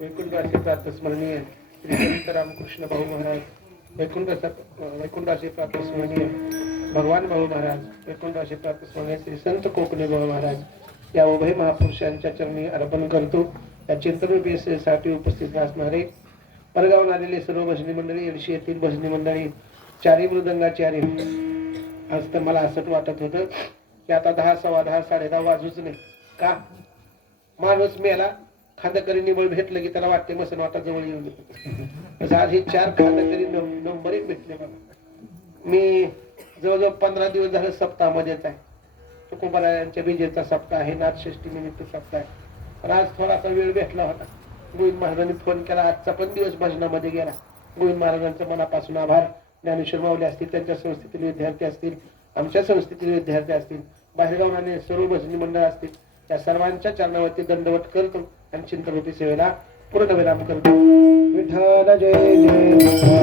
वैकुंठवासी प्रातस्मरणीय श्री संत रामकृष्ण भाऊ महाराज, वैकुंठवासी प्रातस्मरणीय भगवान भाऊ महाराज, वैकुंठवासी प्रातस्मरणीय श्री संत कोकणे भाऊ महाराज या उभय महापुरुषांच्या चरणी अर्पण करतो. या चिंतनरूपी सेवेसाठी उपस्थित असणारे परगावून आलेले सर्व भजनी मंडळी, येडशी येथील भजनी मंडळी, चारी मृदंगाचारी. आज तर मला असं वाटत होतं की आता 10, 10:15, 10:30 वाजूच नाही का. माणूस मेला, खांदकरी निवळ भेटलं की त्याला वाटते मसन वाटा जवळ येऊन तसं आज हे 4 खांदकरी नंबर एक भेटले मला. मी जवळजवळ 15 दिवस झालं सप्ताहामध्येच आहे. तुकोबारायांच्या विजेचा सप्ताह आहे, नाथषष्ठी निमित्त सप्ताह आहे. पण आज थोडासा वेळ भेटला होता. गोविंद महाराजांनी फोन केला, आजचा पण दिवस भजनामध्ये गेला. गोविंद महाराजांचं मनापासून आभार. ज्ञानेश्वर माऊली असतील, त्यांच्या संस्थेतील विद्यार्थी असतील, आमच्या संस्थेतील विद्यार्थी असतील, बाहेरगावून आलेले सर्व भजनी मंडळ असतील, त्या सर्वांच्या चरणावरती दंडवत करतो आणि चिंतनरूपी सेवेला पूर्ण विराम करतो. विठ्ठल जय जय